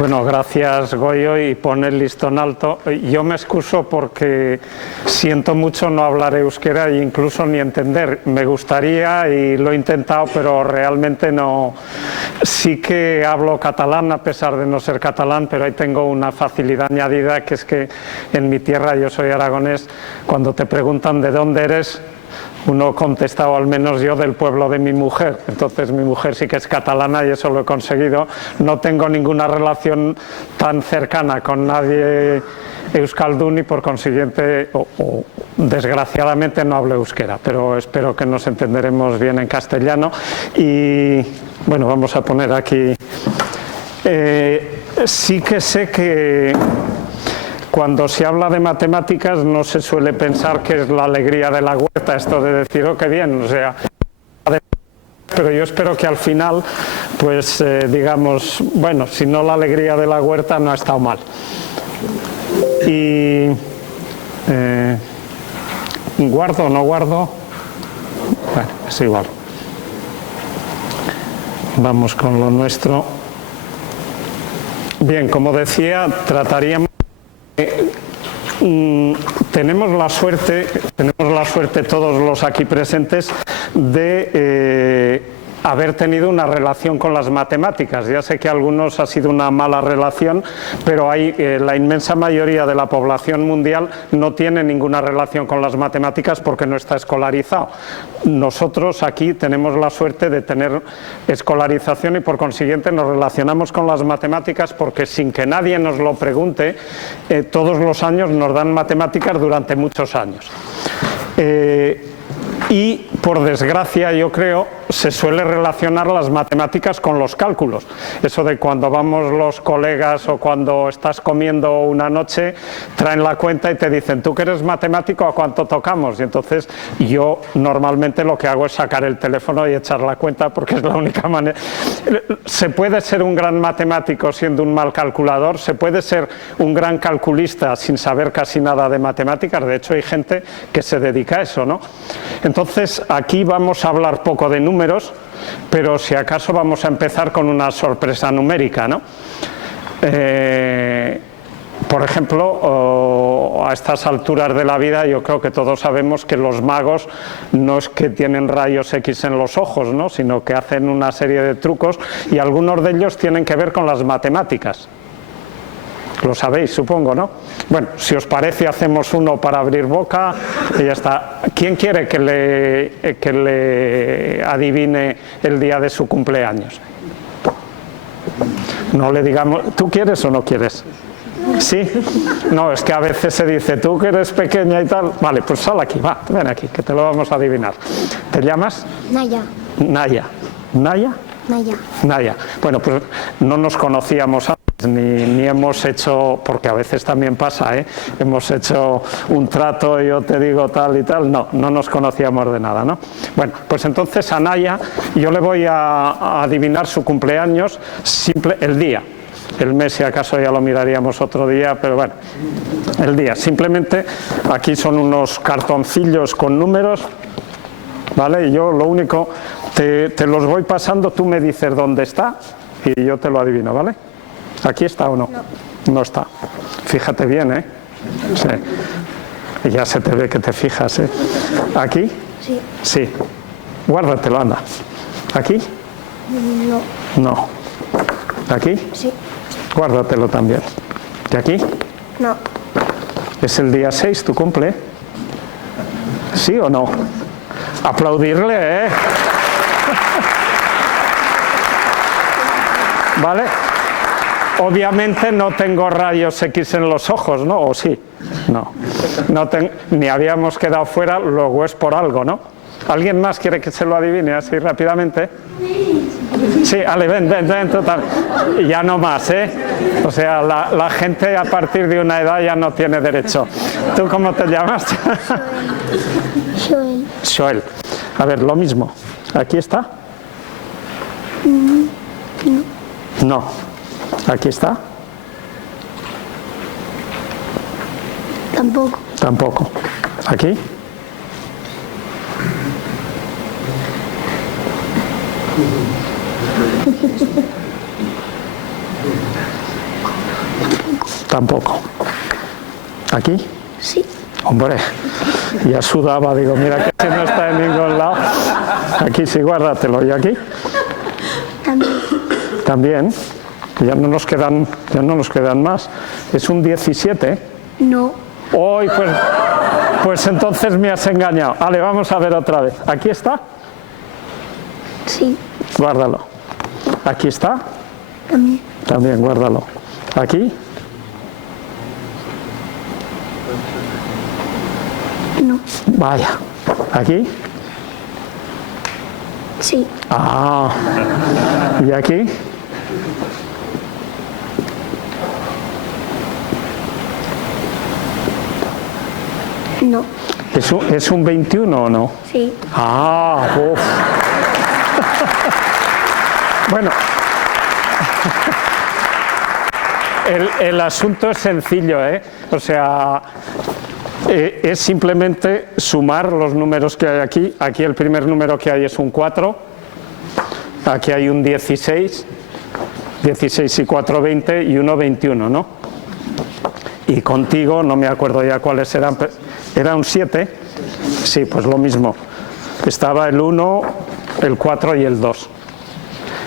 Bueno, gracias Goyo, y pone el listón alto. Yo me excuso porque siento mucho no hablar euskera e incluso ni entender. Me gustaría y lo he intentado, pero realmente no. Sí que hablo catalán a pesar de no ser catalán, pero ahí tengo una facilidad añadida, que es que en mi tierra, yo soy aragonés, cuando te preguntan de dónde eres, uno contesta, o al menos yo, del pueblo de mi mujer. Entonces mi mujer sí que es catalana y eso lo he conseguido. No tengo ninguna relación tan cercana con nadie euskaldun y por consiguiente, desgraciadamente, no hablo euskera, pero espero que nos entenderemos bien en castellano. Y bueno, vamos a poner aquí. Sí que sé que cuando se habla de matemáticas no se suele pensar que es la alegría de la huerta, esto de decir, oh, qué bien, o sea, pero yo espero que al final, pues digamos, bueno, si no la alegría de la huerta no ha estado mal. Y ¿guardo o no guardo? Bueno, es igual. Vamos con lo nuestro. Bien, como decía, trataríamos... tenemos la suerte todos los aquí presentes de haber tenido una relación con las matemáticas. Ya sé que a algunos ha sido una mala relación, pero hay, la inmensa mayoría de la población mundial no tiene ninguna relación con las matemáticas porque no está escolarizado. Nosotros aquí tenemos la suerte de tener escolarización y por consiguiente nos relacionamos con las matemáticas porque sin que nadie nos lo pregunte, todos los años nos dan matemáticas durante muchos años. Y por desgracia, yo creo, se suele relacionar las matemáticas con los cálculos. Eso de cuando vamos los colegas o cuando estás comiendo una noche, traen la cuenta y te dicen, tú que eres matemático, ¿a cuánto tocamos? Y entonces yo normalmente lo que hago es sacar el teléfono y echar la cuenta porque es la única manera. Se puede ser un gran matemático siendo un mal calculador, se puede ser un gran calculista sin saber casi nada de matemáticas. De hecho hay gente que se dedica a eso, ¿no? Entonces aquí vamos a hablar poco de números, pero si acaso vamos a empezar con una sorpresa numérica, ¿no? Por ejemplo, a estas alturas de la vida yo creo que todos sabemos que los magos no es que tienen rayos X en los ojos, ¿no? Sino que hacen una serie de trucos y algunos de ellos tienen que ver con las matemáticas. Lo sabéis, supongo, ¿no? Bueno, si os parece, hacemos uno para abrir boca y ya está. ¿Quién quiere que le adivine el día de su cumpleaños? No le digamos, ¿tú quieres o no quieres? ¿Sí? No, es que a veces se dice, tú que eres pequeña y tal. Vale, pues sal aquí, va, ven aquí, que te lo vamos a adivinar. ¿Te llamas? Naya. Naya. ¿Naya? Naya. Naya. Bueno, pues no nos conocíamos antes. Ni hemos hecho, porque a veces también pasa, hemos hecho un trato y yo te digo tal y tal, no nos conocíamos de nada, ¿no? Bueno, pues entonces a Naya yo le voy a adivinar su cumpleaños, el día. El mes, si acaso, ya lo miraríamos otro día, pero bueno, el día. Simplemente aquí son unos cartoncillos con números, ¿vale? Y yo lo único, te los voy pasando, tú me dices dónde está y yo te lo adivino, ¿vale? ¿Aquí está o no? No. No está. Fíjate bien, ¿eh? Sí. Ya se te ve que te fijas, ¿eh? ¿Aquí? Sí. Sí. Guárdatelo, anda. ¿Aquí? No. No. ¿Aquí? Sí. Guárdatelo también. ¿Y aquí? No. ¿Es el día 6 tu cumple? ¿Sí o no? Aplaudirle, ¿eh? ¿Vale? Obviamente no tengo rayos X en los ojos, ¿no? ¿O sí? No. Ni habíamos quedado fuera, luego es por algo, ¿no? ¿Alguien más quiere que se lo adivine así rápidamente? Sí, Ale, ven, total. Ya no más, ¿eh? O sea, la gente a partir de una edad ya no tiene derecho. ¿Tú cómo te llamas? Joel. Joel. A ver, lo mismo. ¿Aquí está? No. ¿Aquí está? Tampoco. Tampoco. ¿Aquí? Tampoco. ¿Aquí? Sí. Hombre, ya sudaba, digo, mira que ese no está en ningún lado. Aquí sí, guárdatelo. ¿Y aquí? También. También. Ya no nos quedan más. Es un 17. No. Hoy, pues entonces me has engañado. Vale, vamos a ver otra vez. ¿Aquí está? Sí. Guárdalo. ¿Aquí está? También. También, guárdalo. ¿Aquí? No. Vaya. ¿Aquí? Sí. Ah. ¿Y aquí? No. ¿Es un 21 o no? Sí. Ah, uf. Bueno, el asunto es sencillo, ¿eh? O sea, es simplemente sumar los números que hay aquí. Aquí el primer número que hay es un 4, aquí hay un 16, 16 y 4, 20 y 1, 21, ¿no? Y contigo, no me acuerdo ya cuáles eran, ¿era un 7? Sí, pues lo mismo. Estaba el 1, el 4 y el 2.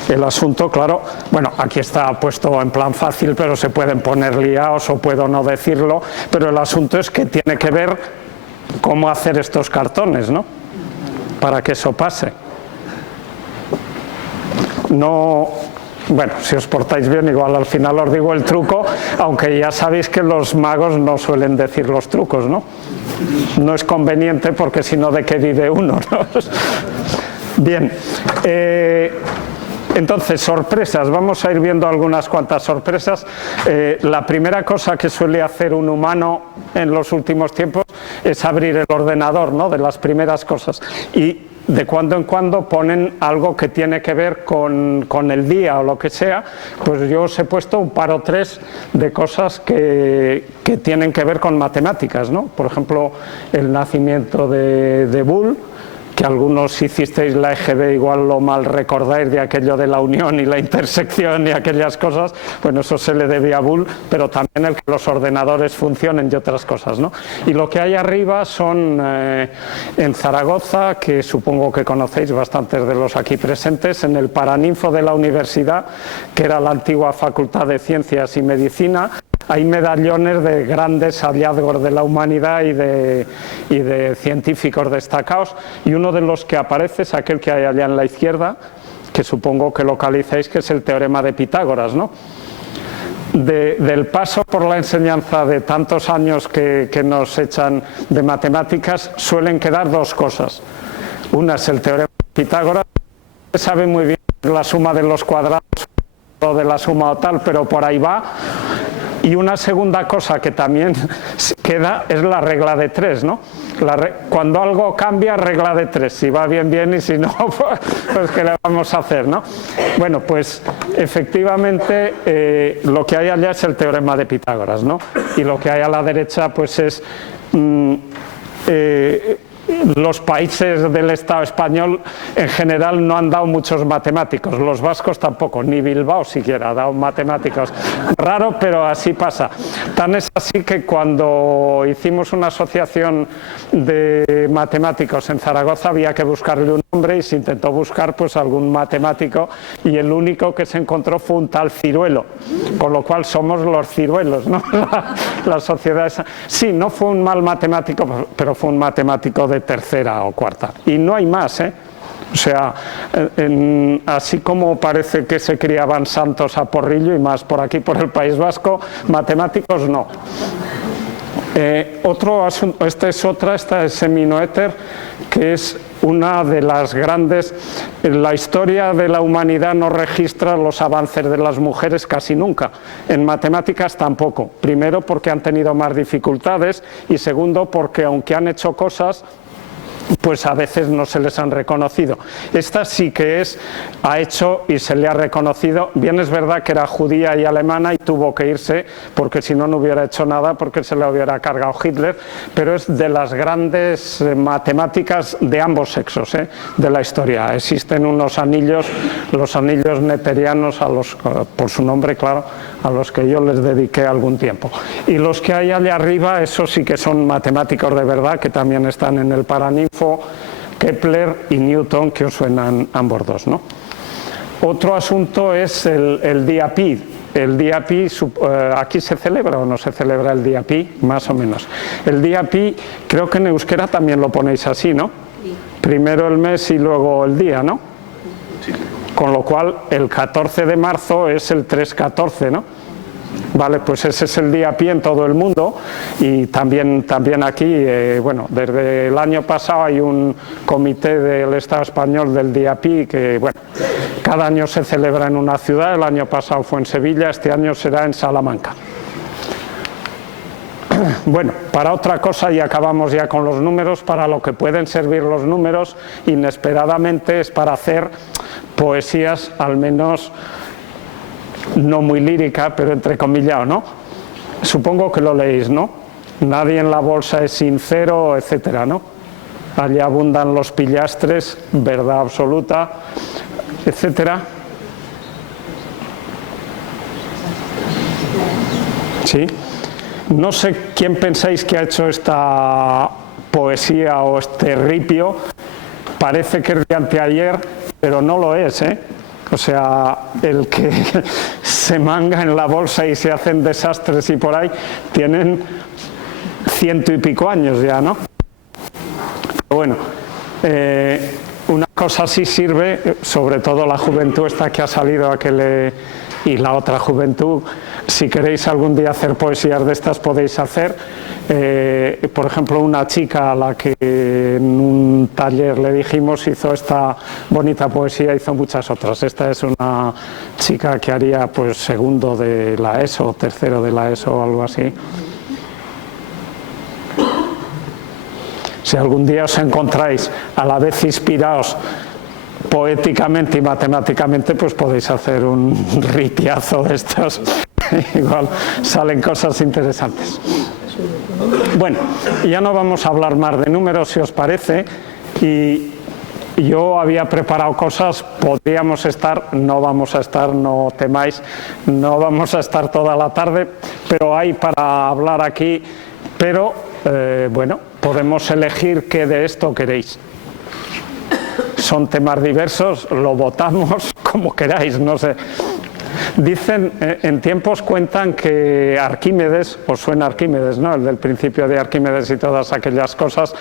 El asunto, claro, bueno, aquí está puesto en plan fácil, pero se pueden poner liados o puedo no decirlo, pero el asunto es que tiene que ver cómo hacer estos cartones, ¿no? Para que eso pase. No... Bueno, si os portáis bien, igual al final os digo el truco, aunque ya sabéis que los magos no suelen decir los trucos, ¿no? No es conveniente porque si no, ¿de qué vive uno, no? Bien, entonces, sorpresas, vamos a ir viendo algunas cuantas sorpresas. La primera cosa que suele hacer un humano en los últimos tiempos es abrir el ordenador, ¿no? De las primeras cosas. Y de cuando en cuando ponen algo que tiene que ver con el día o lo que sea, pues yo os he puesto un par o tres de cosas que tienen que ver con matemáticas, ¿no? Por ejemplo, el nacimiento de Boole, que algunos hicisteis la EGB igual lo mal recordáis de aquello de la unión y la intersección y aquellas cosas, bueno, eso se le debe a Boole, pero también el que los ordenadores funcionen y otras cosas, ¿no? Y lo que hay arriba son en Zaragoza, que supongo que conocéis bastantes de los aquí presentes, en el Paraninfo de la universidad, que era la antigua Facultad de Ciencias y Medicina. Hay medallones de grandes hallazgos de la humanidad y de científicos destacados, y uno de los que aparece es aquel que hay allá en la izquierda, que supongo que localizáis, que es el teorema de Pitágoras, ¿no? Del paso por la enseñanza de tantos años que nos echan de matemáticas, suelen quedar dos cosas. Una es el teorema de Pitágoras, se sabe muy bien la suma de los cuadrados o de la suma o tal, pero por ahí va. Y una segunda cosa que también queda es la regla de 3, ¿no? Cuando algo cambia, regla de 3, si va bien, bien, y si no, pues ¿qué le vamos a hacer, no? Bueno, pues efectivamente lo que hay allá es el teorema de Pitágoras, ¿no? Y lo que hay a la derecha pues es... los países del Estado español en general no han dado muchos matemáticos, los vascos tampoco, ni Bilbao siquiera ha dado matemáticos. Raro, pero así pasa. Tan es así que cuando hicimos una asociación de matemáticos en Zaragoza había que buscarle un nombre y se intentó buscar pues algún matemático, y el único que se encontró fue un tal Ciruelo, con lo cual somos los ciruelos, ¿no? La sociedad esa. Sí, no fue un mal matemático, pero fue un matemático de tercera o cuarta, y no hay más, ¿eh? O sea, así como parece que se criaban santos a porrillo y más por aquí, por el País Vasco, matemáticos no. Otro asunto, esta es Seminoéter, que es una de las grandes. La historia de la humanidad no registra los avances de las mujeres casi nunca, en matemáticas tampoco. Primero porque han tenido más dificultades, y segundo porque aunque han hecho cosas, pues a veces no se les han reconocido. Esta sí que ha hecho y se le ha reconocido. Bien, es verdad que era judía y alemana y tuvo que irse porque si no, no hubiera hecho nada, porque se le hubiera cargado Hitler, pero es de las grandes matemáticas de ambos sexos, de la historia. Existen unos anillos, los anillos neperianos, por su nombre, claro, a los que yo les dediqué algún tiempo. Y los que hay allá arriba, esos sí que son matemáticos de verdad, que también están en el Paraninfo, Kepler y Newton, que os suenan ambos dos, ¿no? Otro asunto es el día pi. El día pi, ¿aquí se celebra o no se celebra el día pi? Más o menos. El día pi, creo que en euskera también lo ponéis así, ¿no? Sí. Primero el mes y luego el día, ¿no? Sí. Con lo cual, el 14 de marzo es el 3-14, ¿no? Vale, pues ese es el día pi en todo el mundo y también aquí, bueno, desde el año pasado hay un comité del Estado español del día pi que, bueno, cada año se celebra en una ciudad, el año pasado fue en Sevilla, este año será en Salamanca. Bueno, para otra cosa, y acabamos ya con los números, para lo que pueden servir los números inesperadamente es para hacer poesías, al menos no muy lírica, pero entrecomillado, ¿no? Supongo que lo leéis, ¿no? Nadie en la bolsa es sincero, etcétera, ¿no? Allí abundan los pillastres, verdad absoluta, etcétera. ¿Sí? No sé quién pensáis que ha hecho esta poesía o este ripio. Parece que es de anteayer, pero no lo es, ¿eh? O sea, el que se manga en la bolsa y se hacen desastres y por ahí, tienen 100 y pico años ya, ¿no? Pero bueno, una cosa sí sirve, sobre todo la juventud esta que ha salido y la otra juventud, si queréis algún día hacer poesías de estas podéis hacer. Por ejemplo, una chica a la que en un taller le dijimos hizo esta bonita poesía, hizo muchas otras. Esta es una chica que haría pues segundo de la ESO, tercero de la ESO o algo así. Si algún día os encontráis a la vez inspirados poéticamente y matemáticamente, pues podéis hacer un ripiazo de estos. Igual salen cosas interesantes. Bueno, ya no vamos a hablar más de números, si os parece, y yo había preparado cosas, podríamos estar, no vamos a estar, no temáis, no vamos a estar toda la tarde, pero hay para hablar aquí, pero bueno, podemos elegir qué de esto queréis. Son temas diversos, lo votamos como queráis, no sé. Dicen, en tiempos cuentan que Arquímedes, os suena Arquímedes, ¿no? El del principio de Arquímedes y todas aquellas cosas,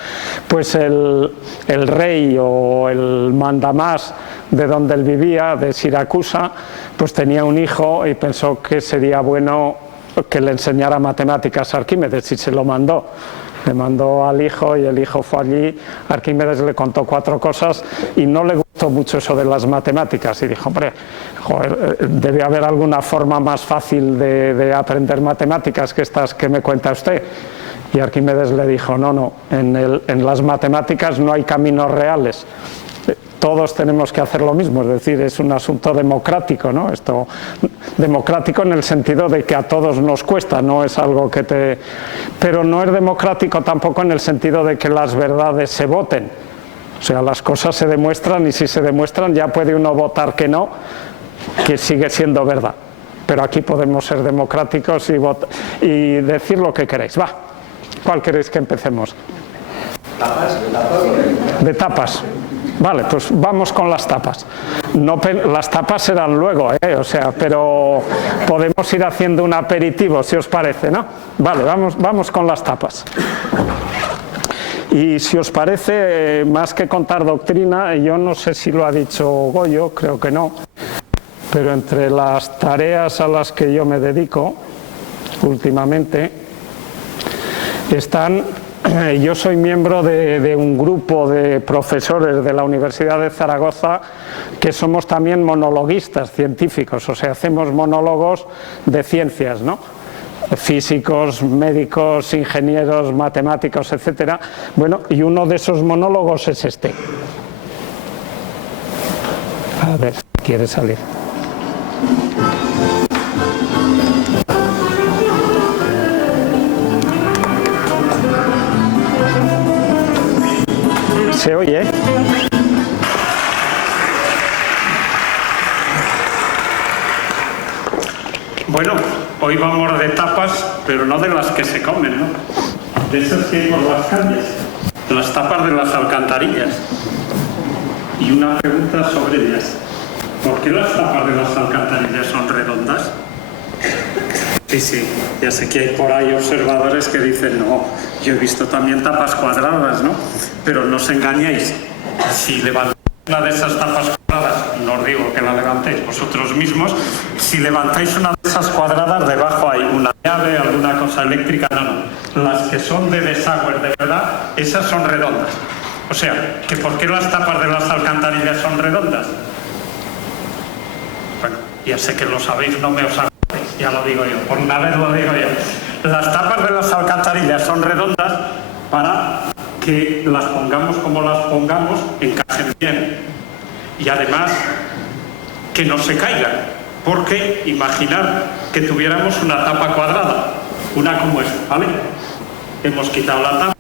pues el rey o el mandamás de donde él vivía, de Siracusa, pues tenía un hijo y pensó que sería bueno que le enseñara matemáticas a Arquímedes y se lo mandó. Le mandó al hijo y el hijo fue allí, Arquímedes le contó 4 cosas y no le gustó mucho eso de las matemáticas y dijo, hombre, joder, debe haber alguna forma más fácil de aprender matemáticas que estas que me cuenta usted. Y Arquímedes le dijo, no, en las matemáticas no hay caminos reales. Todos tenemos que hacer lo mismo, es decir, es un asunto democrático, ¿no? Esto, democrático en el sentido de que a todos nos cuesta, no es algo que te... Pero no es democrático tampoco en el sentido de que las verdades se voten. O sea, las cosas se demuestran y si se demuestran ya puede uno votar que no, que sigue siendo verdad. Pero aquí podemos ser democráticos y decir lo que queréis. Va, ¿cuál queréis que empecemos? De tapas. Vale, pues vamos con las tapas. No, las tapas serán luego, o sea, pero podemos ir haciendo un aperitivo, si os parece, ¿no? Vale, vamos con las tapas. Y si os parece, más que contar doctrina, yo no sé si lo ha dicho Goyo, creo que no, pero entre las tareas a las que yo me dedico últimamente están... Yo soy miembro de un grupo de profesores de la Universidad de Zaragoza que somos también monologuistas científicos, o sea, hacemos monólogos de ciencias, ¿no? Físicos, médicos, ingenieros, matemáticos, etcétera. Bueno, y uno de esos monólogos es este. A ver, ¿quiere salir? ¿Se oye? Bueno, hoy vamos de tapas, pero no de las que se comen, ¿no? De esas que hay por las calles, las tapas de las alcantarillas. Y una pregunta sobre ellas. ¿Por qué las tapas de las alcantarillas son redondas? Sí, ya sé que hay por ahí observadores que dicen, no, yo he visto también tapas cuadradas, ¿no? Pero no os engañéis, si levantáis una de esas tapas cuadradas, no os digo que la levantéis vosotros mismos, si levantáis una de esas cuadradas, debajo hay una llave, alguna cosa eléctrica, no. Las que son de desagüe de verdad, esas son redondas. O sea, que ¿por qué las tapas de las alcantarillas son redondas? Bueno, ya sé que lo sabéis, no me os acordáis, ya lo digo yo, por una vez lo digo yo. Las tapas de las alcantarillas son redondas para que las pongamos como las pongamos, encajen bien y además que no se caigan. Porque imaginar que tuviéramos una tapa cuadrada, una como esta, ¿vale? Hemos quitado la tapa,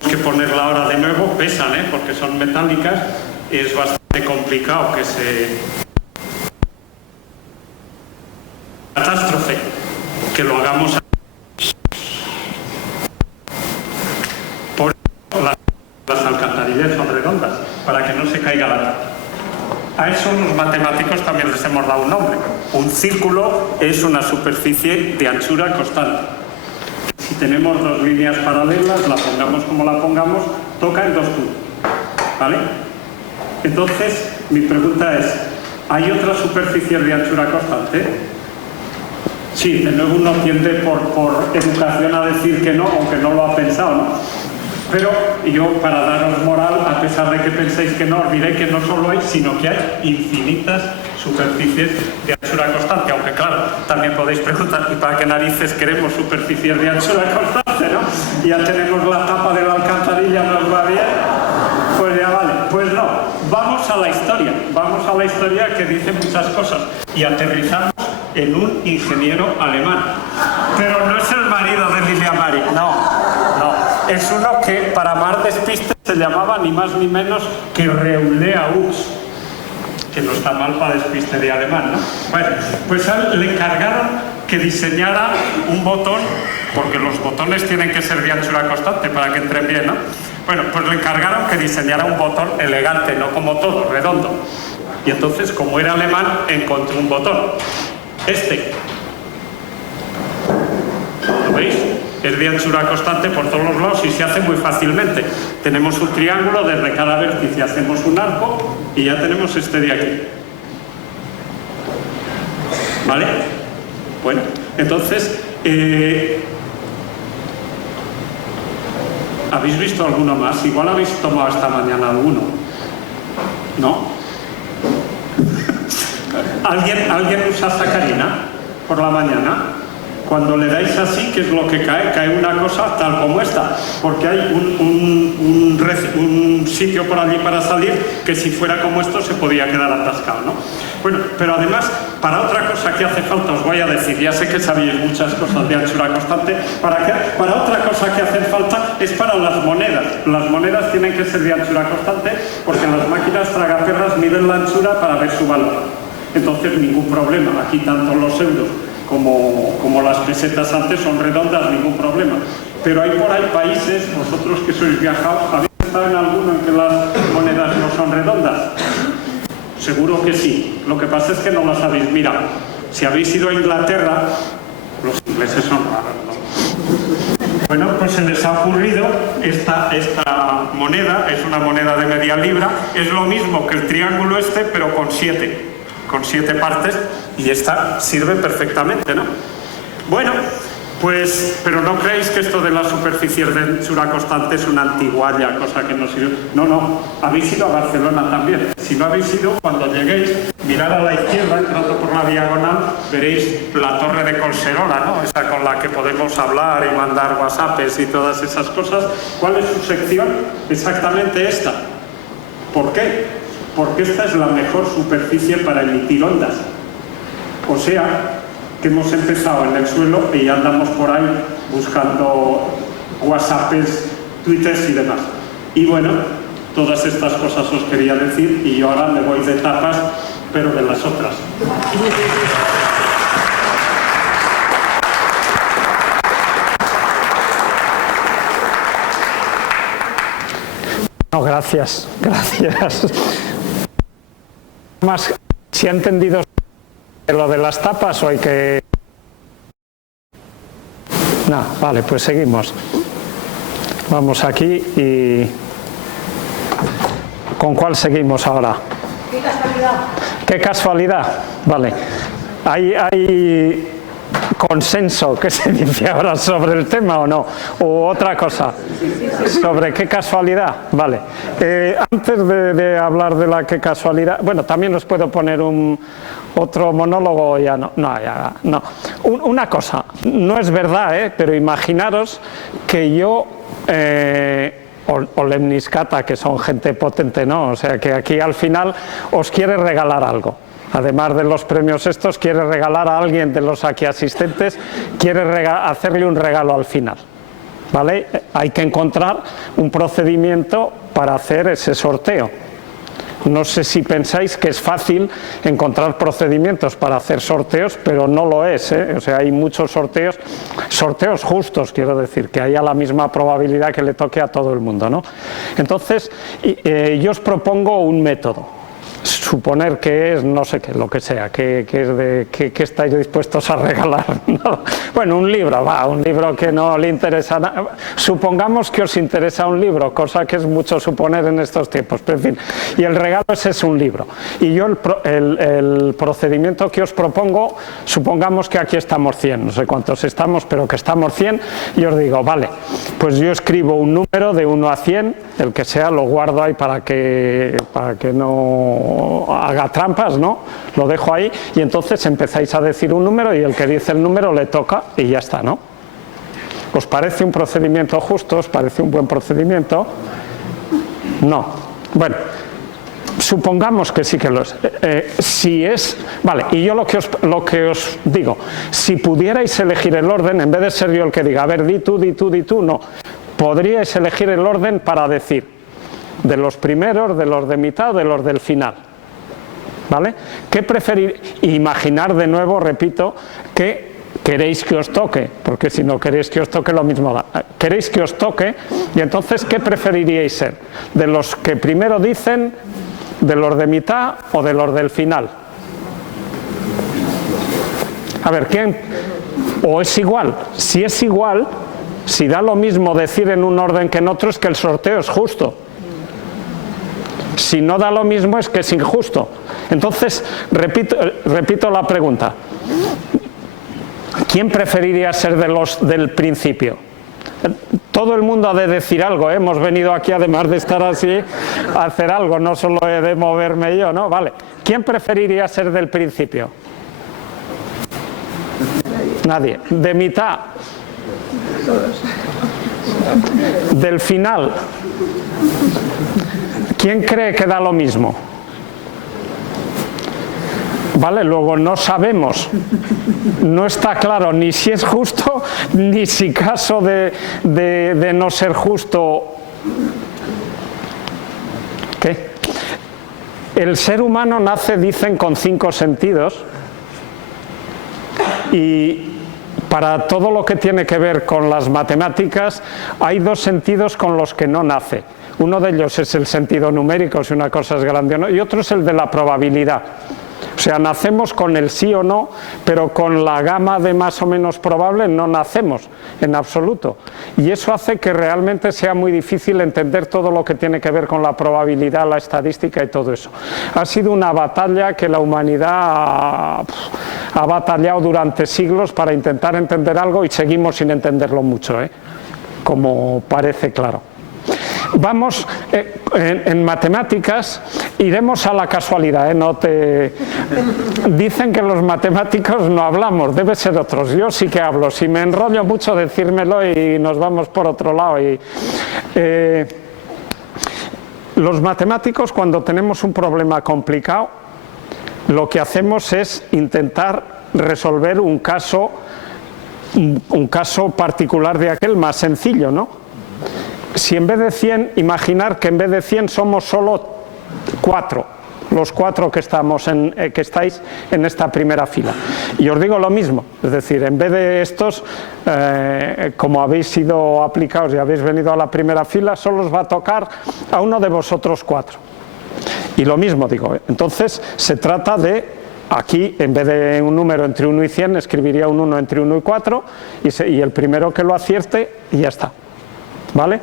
tenemos que ponerla ahora de nuevo, pesan, porque son metálicas, es bastante complicado que se... Catástrofe, que lo hagamos. Por eso las alcantarillas son redondas, para que no se caiga la tapa. A eso los matemáticos también les hemos dado un nombre. Un círculo es una superficie de anchura constante. Si tenemos dos líneas paralelas, la pongamos como la pongamos, toca en dos puntos, ¿vale? Entonces, mi pregunta es, ¿hay otras superficies de anchura constante? Sí, de nuevo uno tiende por educación a decir que no, aunque no lo ha pensado, ¿no? Pero yo, para daros moral, a pesar de que penséis que no, os diré que no solo hay, sino que hay infinitas superficies de anchura constante. Aunque claro, también podéis preguntar, ¿y para qué narices queremos superficies de anchura constante, no? Ya tenemos la tapa de la alcantarilla, ¿nos va bien? Pues ya vale. Pues no, vamos a la historia que dice muchas cosas y aterrizamos en un ingeniero alemán. Pero no es el marido de Lilia Mari, no. Es uno que para más despiste se llamaba ni más ni menos que Reuleaux, que no está mal para despiste de alemán, ¿no? Bueno, pues a él le encargaron que diseñara un botón, porque los botones tienen que ser de anchura constante para que entren bien, ¿no? Bueno, pues le encargaron que diseñara un botón elegante, no como todo, redondo. Y entonces, como era alemán, encontró un botón. ¿Lo veis? Es de anchura constante por todos los lados y se hace muy fácilmente. Tenemos un triángulo, desde cada vértice hacemos un arco y ya tenemos este de aquí. ¿Vale? Bueno, entonces, ¿habéis visto alguno más? Igual habéis tomado esta mañana alguno. ¿No? ¿Alguien usa sacarina por la mañana? Cuando le dais así, ¿qué es lo que cae? Cae una cosa tal como esta, porque hay un sitio por allí para salir que si fuera como esto se podía quedar atascado, ¿no? Bueno, pero además, para otra cosa que hace falta, os voy a decir, ya sé que sabéis muchas cosas de anchura constante, para otra cosa que hace falta es para las monedas. Las monedas tienen que ser de anchura constante porque las máquinas tragaperras miden la anchura para ver su valor. Entonces, ningún problema. Aquí tanto los euros como las pesetas antes son redondas, ningún problema. Pero hay por ahí países, vosotros que sois viajados, ¿habéis estado en alguno en que las monedas no son redondas? Seguro que sí. Lo que pasa es que no las habéis mirado. Si habéis ido a Inglaterra, los ingleses son raros, ¿no? Bueno, pues se les ha ocurrido esta moneda, es una moneda de media libra, es lo mismo que el triángulo este, pero con 7 partes, y esta sirve perfectamente, ¿no? Bueno, pues, pero no creéis que esto de las superficies de anchura constante es una antigualla, cosa que no sirve. No, habéis ido a Barcelona también. Si no habéis ido, cuando lleguéis, mirad a la izquierda, entrando por la diagonal, veréis la torre de Collserola, ¿no? Esa con la que podemos hablar y mandar WhatsApps y todas esas cosas. ¿Cuál es su sección? Exactamente esta. ¿Por qué? Porque esta es la mejor superficie para emitir ondas. O sea, que hemos empezado en el suelo y ya andamos por ahí buscando WhatsApps, Twitters y demás. Y bueno, todas estas cosas os quería decir y yo ahora me voy de tapas, pero de las otras. No, gracias, gracias. Más, ¿si ha entendido lo de las tapas o hay que...? No, vale, pues seguimos. Vamos aquí y... ¿Con cuál seguimos ahora? ¡Qué casualidad! ¿Qué casualidad? Vale. ¿Hay consenso que se dice ahora sobre el tema o no? ¿O otra cosa? ¿Sobre qué casualidad? Vale. Antes de hablar de la qué casualidad, bueno, también os puedo poner otro monólogo, ya no. Una cosa, no es verdad, pero imaginaros que yo... o lemniscata, que son gente potente, ¿no? O sea, que aquí al final os quiere regalar algo. Además de los premios estos, quiere regalar a alguien de los aquí asistentes, quiere hacerle un regalo al final. ¿Vale? Hay que encontrar un procedimiento para hacer ese sorteo. No sé si pensáis que es fácil encontrar procedimientos para hacer sorteos, pero no lo es, ¿eh? O sea, hay muchos sorteos justos, quiero decir, que haya la misma probabilidad que le toque a todo el mundo, ¿no? Entonces, yo os propongo un método. Suponer que es, no sé qué, lo que sea, que estáis dispuestos a regalar. ¿No? Bueno, un libro que no le interesa nada. Supongamos que os interesa un libro, cosa que es mucho suponer en estos tiempos, pero en fin. Y el regalo es un libro. Y yo el procedimiento que os propongo, supongamos que aquí estamos 100, no sé cuántos estamos, pero que estamos 100, y os digo, vale, pues yo escribo un número de 1 a 100, el que sea, lo guardo ahí para que no haga trampas, ¿no? Lo dejo ahí y entonces empezáis a decir un número y el que dice el número le toca y ya está, ¿no? ¿Os parece un procedimiento justo? ¿Os parece un buen procedimiento? No. Bueno, supongamos que sí que lo es. Si es... Vale, y yo lo que os digo, si pudierais elegir el orden, en vez de ser yo el que diga, a ver, di tú, no. Podríais elegir el orden para decir de los primeros, de los de mitad o de los del final. ¿Vale? ¿Qué preferir? Imaginar de nuevo, repito, que queréis que os toque, porque si no queréis que os toque lo mismo da. Queréis que os toque y entonces ¿qué preferiríais ser? ¿De los que primero dicen, de los de mitad o de los del final? A ver, ¿quién? ¿O es igual? Si es igual, si da lo mismo decir en un orden que en otro, es que el sorteo es justo. Si no da lo mismo es que es injusto. Entonces, repito la pregunta. ¿Quién preferiría ser de los del principio? Todo el mundo ha de decir algo, ¿eh? Hemos venido aquí, además de estar así, a hacer algo, no solo he de moverme yo, ¿no? Vale. ¿Quién preferiría ser del principio? Nadie. ¿De mitad? ¿Del final? ¿Quién cree que da lo mismo? Vale, luego no sabemos, no está claro ni si es justo, ni si caso de no ser justo. ¿Qué? El ser humano nace, dicen, con 5 sentidos y para todo lo que tiene que ver con las matemáticas hay 2 sentidos con los que no nace. Uno de ellos es el sentido numérico, si una cosa es grande o no, y otro es el de la probabilidad. O sea, nacemos con el sí o no, pero con la gama de más o menos probable no nacemos en absoluto. Y eso hace que realmente sea muy difícil entender todo lo que tiene que ver con la probabilidad, la estadística y todo eso. Ha sido una batalla que la humanidad ha batallado durante siglos para intentar entender algo y seguimos sin entenderlo mucho, como parece claro. Vamos, en matemáticas iremos a la casualidad, Dicen que los matemáticos no hablamos, debe ser otros, yo sí que hablo, si me enrollo mucho decírmelo y nos vamos por otro lado. Los matemáticos, cuando tenemos un problema complicado, lo que hacemos es intentar resolver un caso particular de aquel más sencillo, ¿no? Si en vez de 100, imaginar que en vez de 100 somos solo 4 los 4 que estáis en esta primera fila. Y os digo lo mismo, es decir, en vez de estos, como habéis sido aplicados y habéis venido a la primera fila, solo os va a tocar a uno de vosotros 4. Y lo mismo digo, entonces se trata de, aquí en vez de un número entre 1 y 100, escribiría un 1 entre 1 y 4 y el primero que lo acierte y ya está, ¿vale?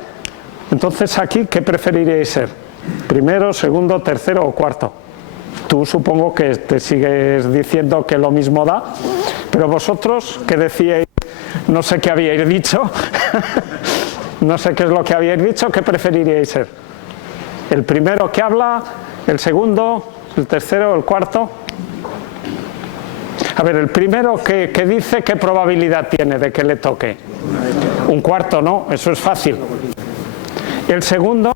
Entonces aquí, ¿qué preferiríais ser? ¿Primero, segundo, tercero o cuarto? Tú supongo que te sigues diciendo que lo mismo da, pero vosotros, ¿qué decíais? No sé qué habíais dicho, no sé qué es lo que habíais dicho, ¿qué preferiríais ser? ¿El primero que habla, el segundo, el tercero, el cuarto? A ver, el primero que dice, ¿qué probabilidad tiene de que le toque? Un cuarto, ¿no? Eso es fácil. El segundo,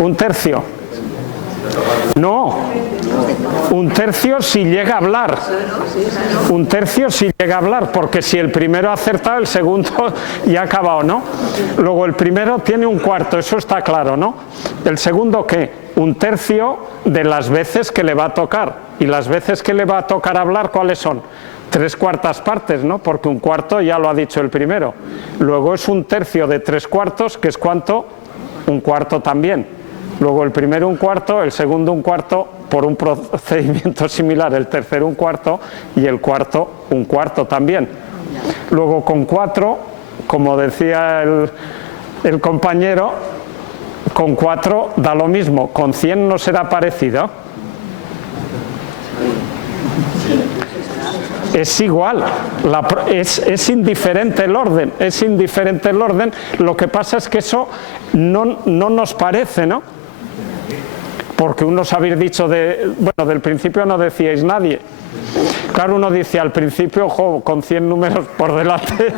un tercio. No, un tercio si llega a hablar. Un tercio si llega a hablar, porque si el primero ha acertado, el segundo ya ha acabado, ¿no? Luego el primero tiene un cuarto, eso está claro, ¿no? El segundo, ¿qué? Un tercio de las veces que le va a tocar. Y las veces que le va a tocar hablar, ¿cuáles son? 3/4 partes, ¿no? Porque un cuarto ya lo ha dicho el primero. Luego es un tercio de 3/4, que es ¿cuánto? Un cuarto también. Luego el primero un cuarto, el segundo un cuarto, por un procedimiento similar, el tercero un cuarto y el cuarto un cuarto también. Luego con 4, como decía el compañero, con 4 da lo mismo, con 100 no será parecido. Es igual, es indiferente el orden, es indiferente el orden, lo que pasa es que eso no nos parece, ¿no? Porque unos habéis dicho bueno, del principio no decíais nadie. Claro, uno dice al principio, ojo, con 100 números por delante,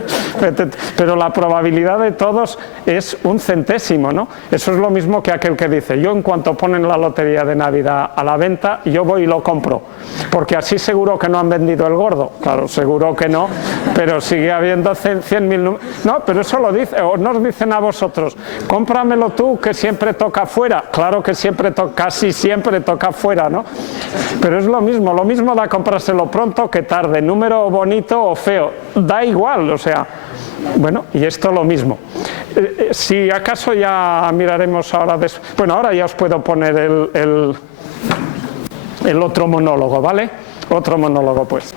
pero la probabilidad de todos es un centésimo, ¿no? Eso es lo mismo que aquel que dice, yo en cuanto ponen la lotería de Navidad a la venta, yo voy y lo compro, porque así seguro que no han vendido el gordo. Claro, seguro que no, pero sigue habiendo 100.000 números. No, pero eso lo dice, o nos dicen a vosotros, cómpramelo tú, que siempre toca fuera. Claro que siempre casi siempre toca fuera, ¿no? Pero es lo mismo da comprárselo pronto que tarde, número bonito o feo, da igual, o sea, bueno, y esto lo mismo. Si acaso ya miraremos ahora, bueno, ahora ya os puedo poner el otro monólogo, ¿vale? Otro monólogo, pues.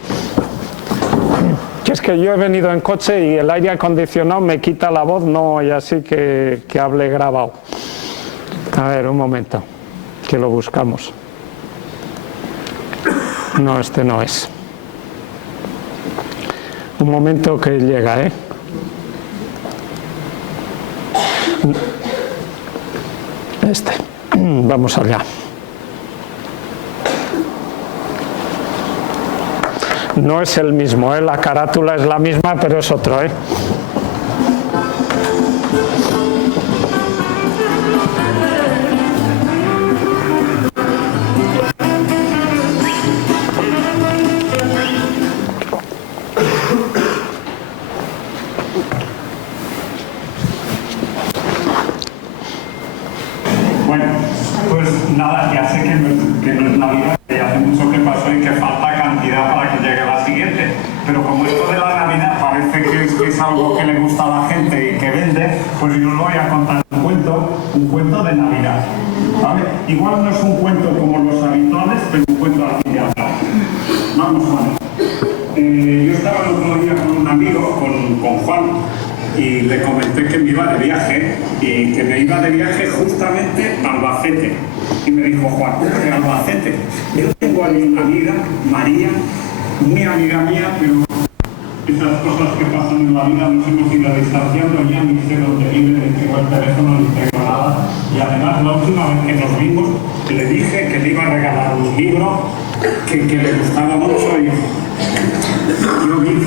Que es que yo he venido en coche y el aire acondicionado me quita la voz, no, y así que hable grabado. A ver, un momento, que lo buscamos. No, este no es. Un momento que llega, ¿eh? Este. Vamos allá. No es el mismo, ¿eh? La carátula es la misma, pero es otro, ¿eh? Bueno, pues nada, ya sé que no es Navidad, que ya hace mucho que pasó y que falta cantidad para que llegue la siguiente, pero como esto de la Navidad parece que es algo que le gusta a la gente y que vende, pues yo os voy a contar un cuento de Navidad, ¿vale? Igual no es un cuento como los habituales, pero un cuento al fin y al cabo. Vamos a ver. Yo estaba el otro día con un amigo, con Juan, y le comenté que me iba de viaje y que me iba de viaje justamente a Albacete. Y me dijo, Juan, ¿qué Albacete? Yo tengo ahí una amiga, María, muy amiga mía, pero esas cosas que pasan en la vida nos hemos ido distanciando, ya ni sé dónde vive, ni tengo el teléfono, ni tengo nada. Y además, la última vez que nos vimos, le dije que le iba a regalar un libro que le gustaba mucho y yo vi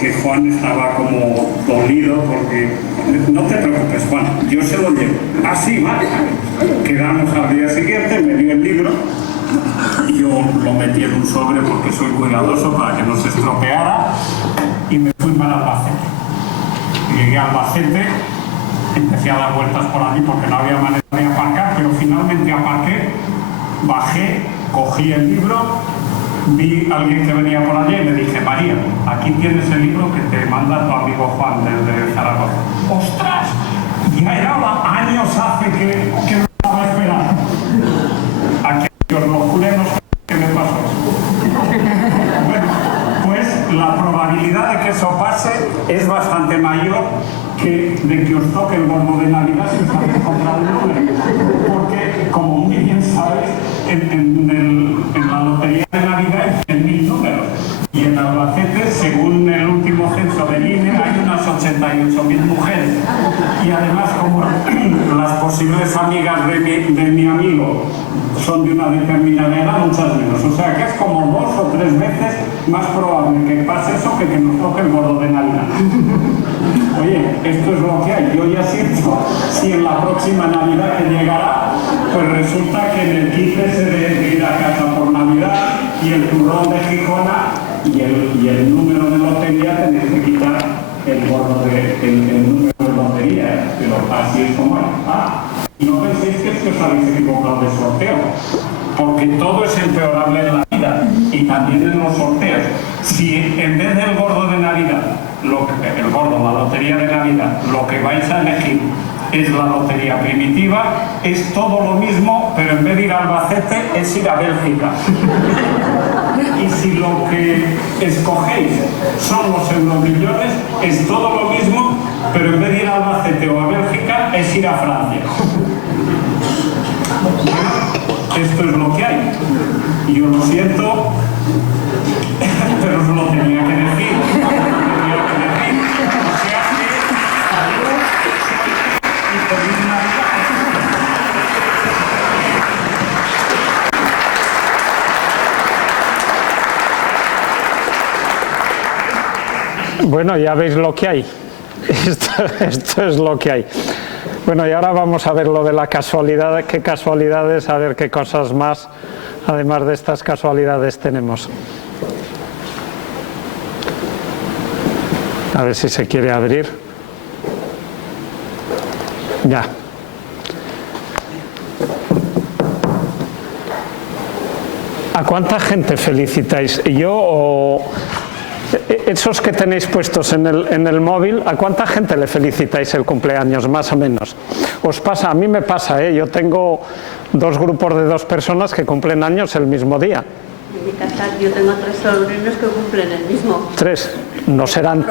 que Juan estaba como dolido porque, no te preocupes Juan, yo se lo llevo. Ah, sí, vale. Quedamos al día siguiente, me dio el libro y yo lo metí en un sobre porque soy cuidadoso para que no se estropeara y me fui para Albacete. Llegué a Albacete empecé a dar vueltas por allí porque no había manera de aparcar, pero finalmente aparqué, bajé, cogí el libro, vi a alguien que venía por allí y le dije: María, aquí tienes el libro que te manda tu amigo Juan desde Zaragoza. ¡Ostras! Ya era años hace que lo estaba esperando. Aquí os lo juré, no sé qué me pasó. Bueno, pues la probabilidad de que eso pase es bastante mayor que de que os toque el gordo de Navidad si os habéis comprado el número. Porque, como muy bien sabéis, en la lotería de Navidad hay 100.000 números. Y en Albacete, según el último censo del INE, hay unas 88.000 mujeres. Y además, como las posibles amigas de mi amigo son de una determinada edad, muchas menos. O sea que es como 2 o 3 veces más probable que pase eso que nos toque el gordo de Navidad. Oye, esto es lo que hay. Yo ya siento si en la próxima Navidad que llegará, pues resulta que en el 15 se debe ir a casa por Navidad y el turrón de Gijona y el número de lotería tenéis que quitar el gordo el número de lotería. Pero así es como es. Y no penséis que os habéis equivocado de sorteo, porque todo es empeorable en la vida y también en los sorteos. Si en vez del gordo de Navidad, la lotería de Navidad, lo que vais a elegir es la lotería primitiva, es todo lo mismo, pero en vez de ir a Albacete es ir a Bélgica. Y si lo que escogéis son los euromillones, es todo lo mismo, pero en vez de ir a Albacete o a Bélgica es ir a Francia. Esto es lo que hay. Y yo lo siento, pero os lo tenía que decir. O sea que, salud y feliz Navidad. Bueno, ya veis lo que hay. Esto es lo que hay. Bueno, y ahora vamos a ver lo de la casualidad, qué casualidades, a ver qué cosas más, además de estas casualidades, tenemos. A ver si se quiere abrir. Ya. ¿A cuánta gente felicitáis? Yo o esos que tenéis puestos en el móvil, ¿a cuánta gente le felicitáis el cumpleaños, más o menos? ¿Os pasa? A mí me pasa, yo tengo 2 grupos de 2 personas que cumplen años el mismo día. En mi casa yo tengo 3 sobrinos que cumplen el mismo. 3, no serán,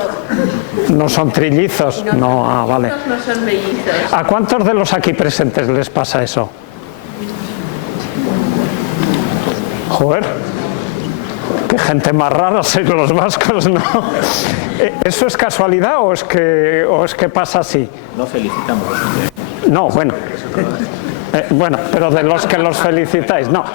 no son trillizos, no, vale. No son mellizos. ¿A cuántos de los aquí presentes les pasa eso? Joder, qué gente más rara sois los vascos, ¿no? ¿Eso es casualidad o es que pasa así? No felicitamos. No, bueno. Bueno, pero de los que los felicitáis, no.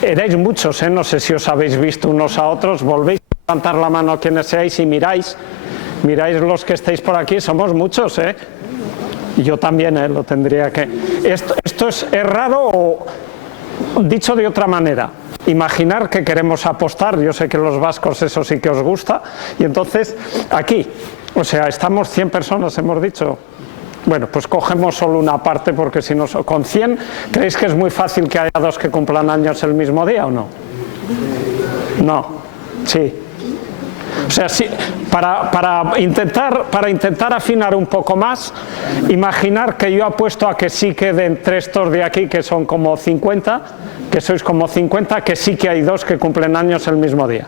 Erais muchos, no sé si os habéis visto unos a otros, volvéis a levantar la mano quienes seáis y miráis los que estáis por aquí, somos muchos, Yo también, lo tendría que... ¿Esto es raro o, dicho de otra manera, imaginar que queremos apostar? Yo sé que los vascos eso sí que os gusta, y entonces aquí, o sea, estamos 100 personas, hemos dicho. Bueno, pues cogemos solo una parte, porque si no, con 100, ¿creéis que es muy fácil que haya 2 que cumplan años el mismo día o no? No, sí. O sea, sí, para intentar afinar un poco más, imaginar que yo apuesto a que sí queden entre estos de aquí, que son como 50, que sois como 50, que sí que hay 2 que cumplen años el mismo día.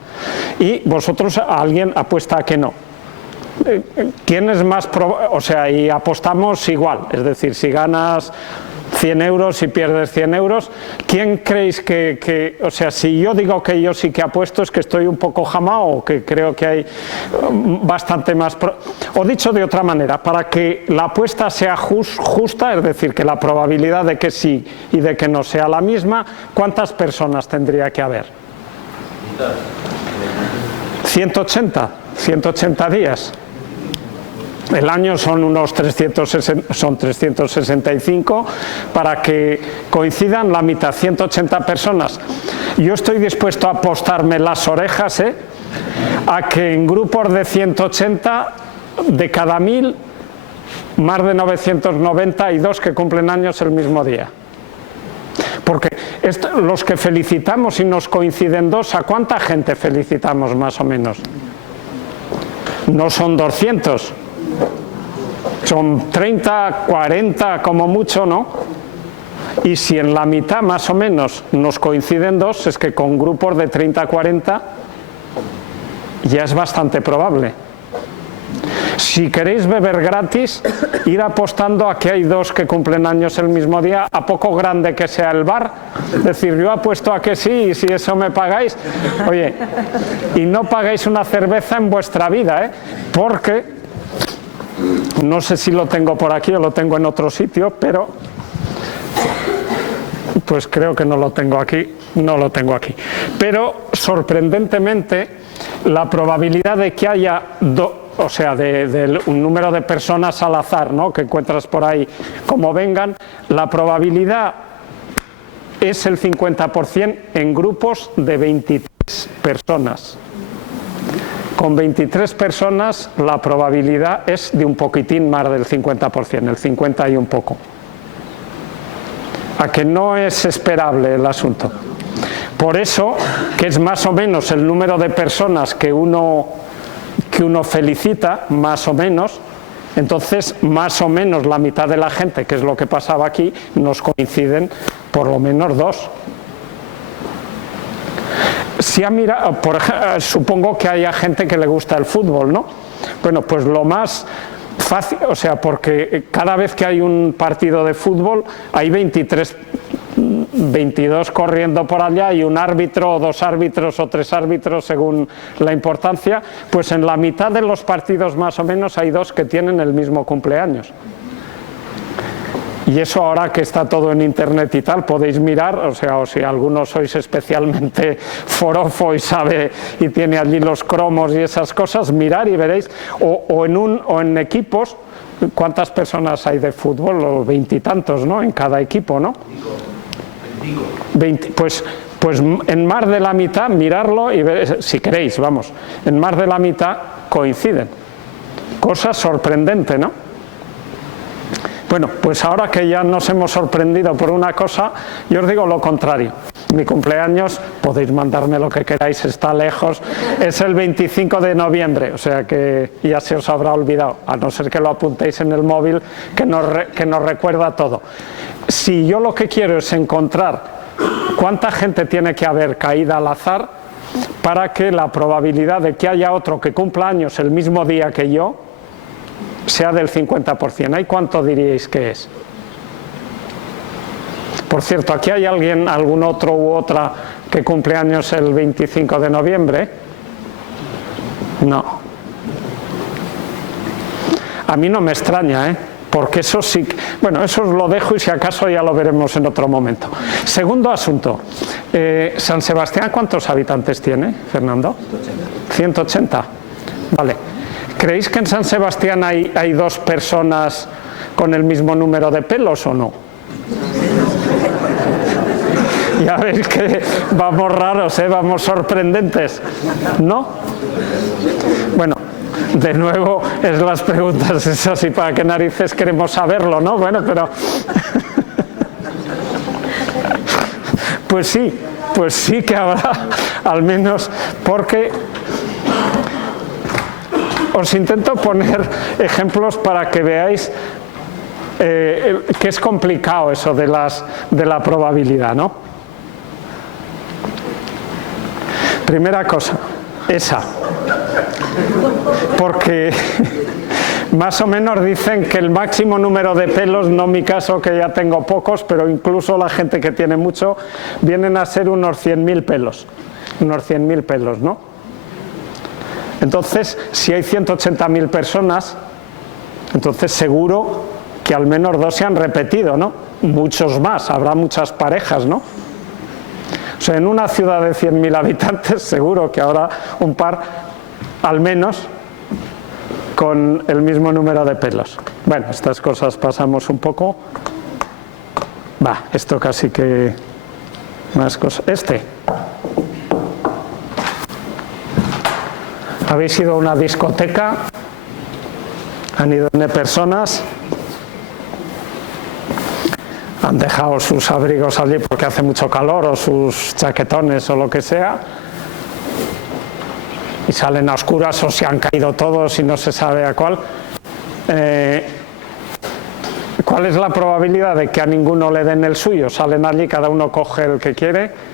Y vosotros, alguien apuesta a que no. ¿Quién es más o sea, y apostamos igual, es decir, si ganas 100 euros y pierdes 100 euros, ¿quién creéis o sea, si yo digo que yo sí que apuesto, es que estoy un poco jamao, o que creo que hay bastante más, o dicho de otra manera, para que la apuesta sea justa, es decir, que la probabilidad de que sí y de que no sea la misma, ¿cuántas personas tendría que haber? 180 días. El año son unos 365, para que coincidan la mitad, 180 personas. Yo estoy dispuesto a apostarme las orejas, a que en grupos de 180 de cada 1000, más de 992 que cumplen años el mismo día. Porque los que felicitamos y nos coinciden 2, ¿a cuánta gente felicitamos más o menos? No son 200, son 30, 40 como mucho, ¿no? Y si en la mitad más o menos nos coinciden 2, es que con grupos de 30 a 40 ya es bastante probable. Si queréis beber gratis, ir apostando a que hay 2 que cumplen años el mismo día, a poco grande que sea el bar. Es decir, yo apuesto a que sí, y si eso me pagáis, oye, y no pagáis una cerveza en vuestra vida, porque, no sé si lo tengo por aquí o lo tengo en otro sitio, pero pues creo que no lo tengo aquí, Pero, sorprendentemente, la probabilidad de que haya un número de personas al azar, ¿no?, que encuentras por ahí como vengan, la probabilidad es el 50% en grupos de 23 personas. Con 23 personas la probabilidad es de un poquitín más del 50%, el 50 y un poco. A que no es esperable el asunto. Por eso, que es más o menos el número de personas que uno felicita, más o menos, entonces más o menos la mitad de la gente, que es lo que pasaba aquí, nos coinciden por lo menos 2. Si supongo que haya gente que le gusta el fútbol, ¿no? Bueno, pues lo más fácil, porque cada vez que hay un partido de fútbol hay 22 corriendo por allá y un árbitro, o 2 árbitros o 3 árbitros según la importancia, pues en la mitad de los partidos más o menos hay 2 que tienen el mismo cumpleaños. Y eso ahora que está todo en internet y tal, podéis mirar, o si alguno sois especialmente forofo y sabe y tiene allí los cromos y esas cosas, mirar y veréis, o en equipos, ¿cuántas personas hay de fútbol? O 20 y tantos, ¿no?, en cada equipo, ¿no? 20, pues en más de la mitad, mirarlo y ver, si queréis, vamos, en más de la mitad coinciden. Cosa sorprendente, ¿no? Bueno, pues ahora que ya nos hemos sorprendido por una cosa, yo os digo lo contrario. Mi cumpleaños, podéis mandarme lo que queráis, está lejos, es el 25 de noviembre, o sea que ya se os habrá olvidado, a no ser que lo apuntéis en el móvil que nos recuerda todo. Si yo lo que quiero es encontrar cuánta gente tiene que haber caído al azar para que la probabilidad de que haya otro que cumpla años el mismo día que yo sea del 50%. ¿Ahí cuánto diríais que es? Por cierto, ¿aquí hay algún otro u otra que cumple años el 25 de noviembre? No. A mí no me extraña, porque eso sí, bueno, eso os lo dejo y si acaso ya lo veremos en otro momento. Segundo asunto, San Sebastián, ¿cuántos habitantes tiene, Fernando? 180. Vale. ¿Creéis que en San Sebastián hay 2 personas con el mismo número de pelos o no? Ya veis que vamos raros, vamos sorprendentes, ¿no? Bueno, de nuevo es las preguntas esas y para qué narices queremos saberlo, ¿no? Bueno, pero pues sí que habrá, al menos porque os intento poner ejemplos para que veáis que es complicado eso de la probabilidad, ¿no? Primera cosa, esa. Porque más o menos dicen que el máximo número de pelos, no mi caso que ya tengo pocos, pero incluso la gente que tiene mucho, vienen a ser unos 100.000 pelos. Unos 100.000 pelos, ¿no? Entonces, si hay 180.000 personas, entonces seguro que al menos 2 se han repetido, ¿no? Muchos más, habrá muchas parejas, ¿no? O sea, en una ciudad de 100.000 habitantes seguro que habrá un par, al menos, con el mismo número de pelos. Bueno, estas cosas pasamos un poco. Esto casi que más cosas. Habéis ido a una discoteca Han ido N personas, han dejado sus abrigos allí porque hace mucho calor, o sus chaquetones o lo que sea, y salen a oscuras, o se han caído todos y no se sabe a cuál. ¿Cuál es la probabilidad de que a ninguno le den el suyo? Salen allí, cada uno coge el que quiere.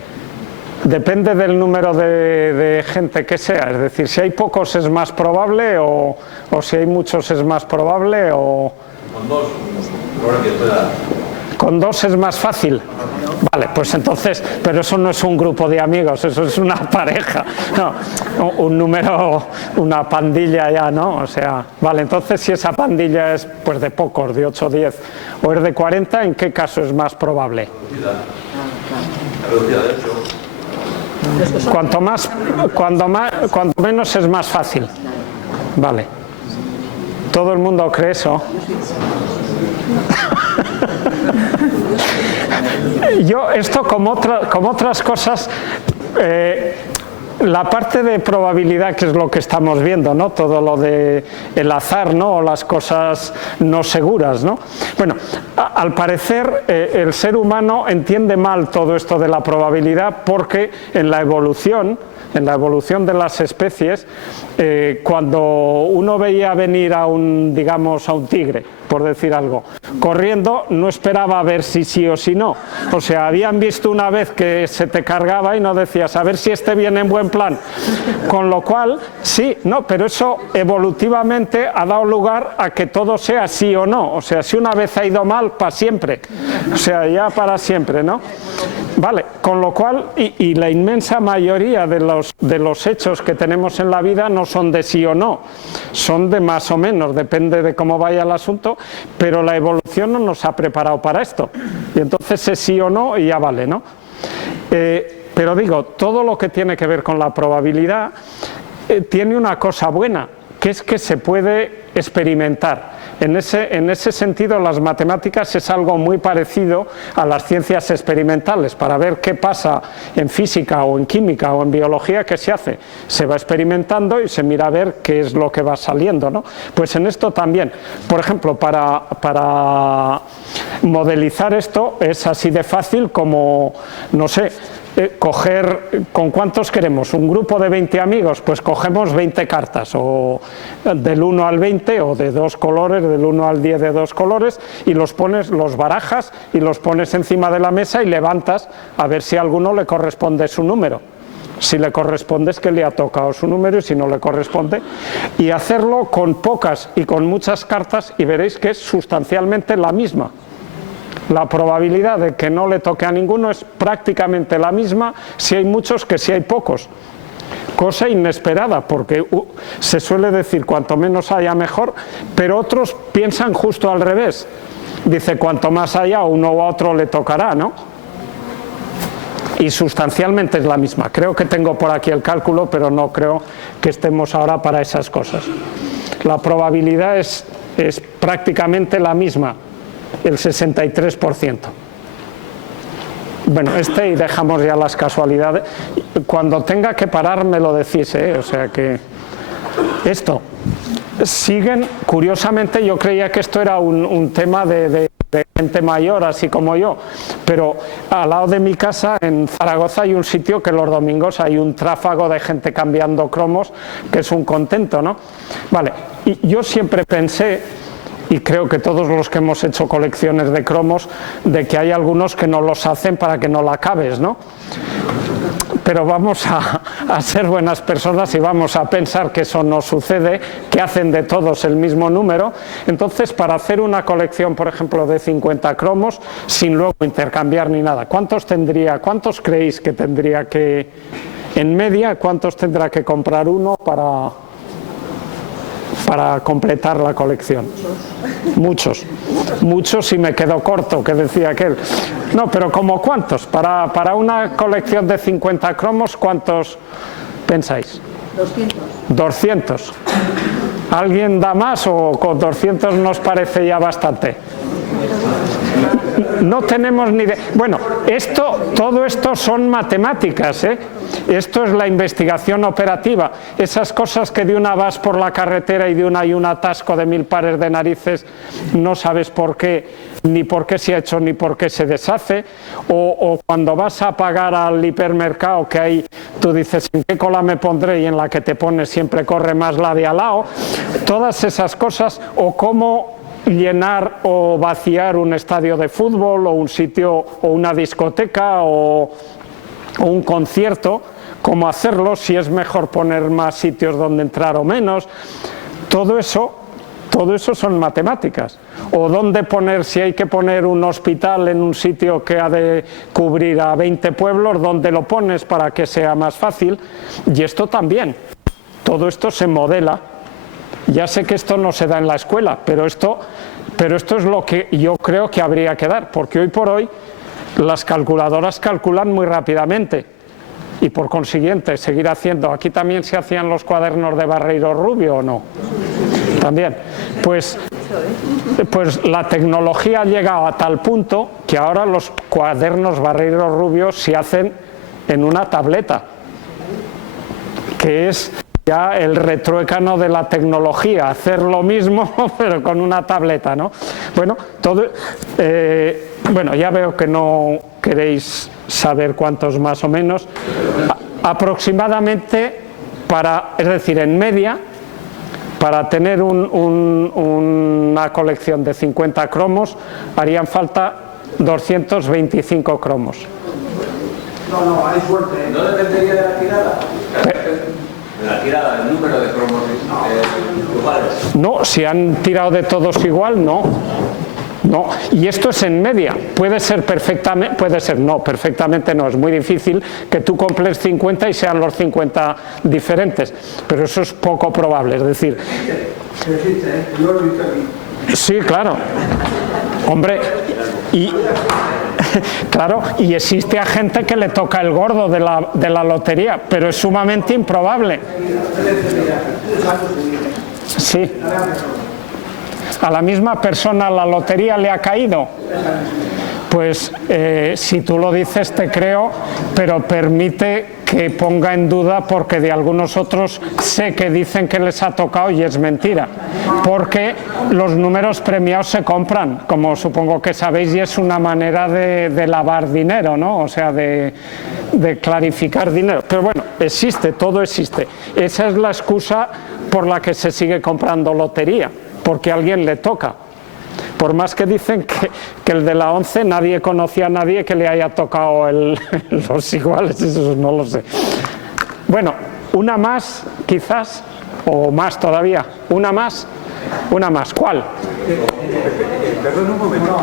Depende del número de gente que sea, es decir, si hay pocos es más probable, o si hay muchos es más probable, o... Con dos, ahora que pueda. ¿Con dos es más fácil? Vale, pues entonces, pero eso no es un grupo de amigos, eso es una pareja, no, un número, una pandilla ya, ¿no? O sea, vale, entonces si esa pandilla es pues de pocos, de 8 o 10, o es de 40, ¿en qué caso es más probable? Reducida, de hecho. Cuanto menos es más fácil. Vale. ¿Todo el mundo cree eso? Yo esto como otras cosas, la parte de probabilidad, que es lo que estamos viendo, ¿no? Todo lo de el azar, ¿no? O las cosas no seguras, ¿no? Bueno, al parecer el ser humano entiende mal todo esto de la probabilidad, porque en la evolución de las especies, cuando uno veía venir a un tigre, por decir algo, corriendo, no esperaba a ver si sí o si no. O sea, habían visto una vez que se te cargaba y no decías, a ver si este viene en buen plan. Con lo cual, sí, no, pero eso evolutivamente ha dado lugar a que todo sea sí o no. O sea, si una vez ha ido mal, para siempre. O sea, ya para siempre, ¿no? Vale, con lo cual, y la inmensa mayoría de los hechos que tenemos en la vida no son de sí o no, son de más o menos, depende de cómo vaya el asunto, pero la evolución no nos ha preparado para esto, y entonces es sí o no y ya vale, ¿no? Pero digo, todo lo que tiene que ver con la probabilidad tiene una cosa buena, que es que se puede experimentar. En ese sentido, las matemáticas es algo muy parecido a las ciencias experimentales. Para ver qué pasa en física o en química o en biología, ¿qué se hace? Se va experimentando y se mira a ver qué es lo que va saliendo, ¿no? Pues en esto también. Por ejemplo, para modelizar esto es así de fácil como, no sé, coger, ¿con cuántos queremos? ¿Un grupo de 20 amigos? Pues cogemos 20 cartas, o del 1 al 20, o de 2 colores, del 1 al 10 de 2 colores, y los barajas y los pones encima de la mesa y levantas a ver si a alguno le corresponde su número. Si le corresponde es que le ha tocado su número, y si no le corresponde, y hacerlo con pocas y con muchas cartas, y veréis que es sustancialmente la misma. La probabilidad de que no le toque a ninguno es prácticamente la misma si hay muchos que si hay pocos. Cosa inesperada, porque se suele decir cuanto menos haya mejor, pero otros piensan justo al revés. Dice, cuanto más haya, uno u otro le tocará, ¿no? Y sustancialmente es la misma. Creo que tengo por aquí el cálculo, pero no creo que estemos ahora para esas cosas. La probabilidad es prácticamente la misma, el 63%. Bueno, y dejamos ya las casualidades. Cuando tenga que parar me lo decís, o sea que esto siguen, curiosamente yo creía que esto era un tema de gente mayor, así como yo, pero al lado de mi casa en Zaragoza hay un sitio que los domingos hay un tráfago de gente cambiando cromos, que es un contento, ¿no? Vale, y yo siempre pensé, y creo que todos los que hemos hecho colecciones de cromos, de que hay algunos que no los hacen para que no la acabes, ¿no? Pero vamos a ser buenas personas y vamos a pensar que eso no sucede, que hacen de todos el mismo número. Entonces, para hacer una colección, por ejemplo, de 50 cromos, sin luego intercambiar ni nada, ¿cuántos creéis que tendría que, en media, cuántos tendrá que comprar uno para completar la colección? Muchos y me quedo corto, que decía aquel. No, pero ¿como cuántos? Para una colección de 50 cromos, ¿cuántos pensáis? 200. ¿Alguien da más o con 200 nos parece ya bastante? no tenemos ni idea. Bueno, todo esto son matemáticas, ¿eh? Esto es la investigación operativa. Esas cosas que de una vas por la carretera y de una hay un atasco de 1000 pares de narices, no sabes por qué, ni por qué se ha hecho, ni por qué se deshace. O cuando vas a pagar al hipermercado, que ahí tú dices, ¿en qué cola me pondré? Y en la que te pones siempre corre más la de al lado. Todas esas cosas, o cómo llenar o vaciar un estadio de fútbol, o un sitio, o una discoteca, o un concierto, cómo hacerlo, si es mejor poner más sitios donde entrar o menos. Todo eso son matemáticas. O dónde poner, si hay que poner un hospital en un sitio que ha de cubrir a 20 pueblos, ¿dónde lo pones para que sea más fácil? Y esto también, todo esto se modela. Ya sé que esto no se da en la escuela, pero esto es lo que yo creo que habría que dar, porque hoy por hoy las calculadoras calculan muy rápidamente y por consiguiente seguir haciendo. Aquí también se hacían los cuadernos de Barreiro Rubio, ¿o no? También. Pues la tecnología ha llegado a tal punto que ahora los cuadernos Barreiro Rubio se hacen en una tableta, que es ya el retruécano de la tecnología, hacer lo mismo pero con una tableta, ¿no? Bueno, bueno, ya veo que no queréis saber cuántos más o menos. Aproximadamente, es decir, en media, para tener una colección de 50 cromos, harían falta 225 cromos. No, hay suerte. ¿No dependería de la tirada? De la tirada, el número de cromos iguales. No, si han tirado de todos igual, no. No, y esto es en media, puede ser perfectamente no, es muy difícil que tú compres 50 y sean los 50 diferentes, pero eso es poco probable, es decir... Sí, claro, hombre, claro, y existe a gente que le toca el gordo de la lotería, pero es sumamente improbable. Sí. ¿A la misma persona la lotería le ha caído? Pues si tú lo dices te creo, pero permite que ponga en duda, porque de algunos otros sé que dicen que les ha tocado y es mentira, porque los números premiados se compran, como supongo que sabéis, y es una manera de lavar dinero, ¿no? O sea, de clarificar dinero. Pero bueno, existe, todo existe. Esa es la excusa por la que se sigue comprando lotería, porque a alguien le toca. Por más que dicen que el de la 11 nadie conocía a nadie que le haya tocado los iguales, eso no lo sé. Bueno, una más quizás, o más todavía, una más, ¿cuál? Perdón un momento.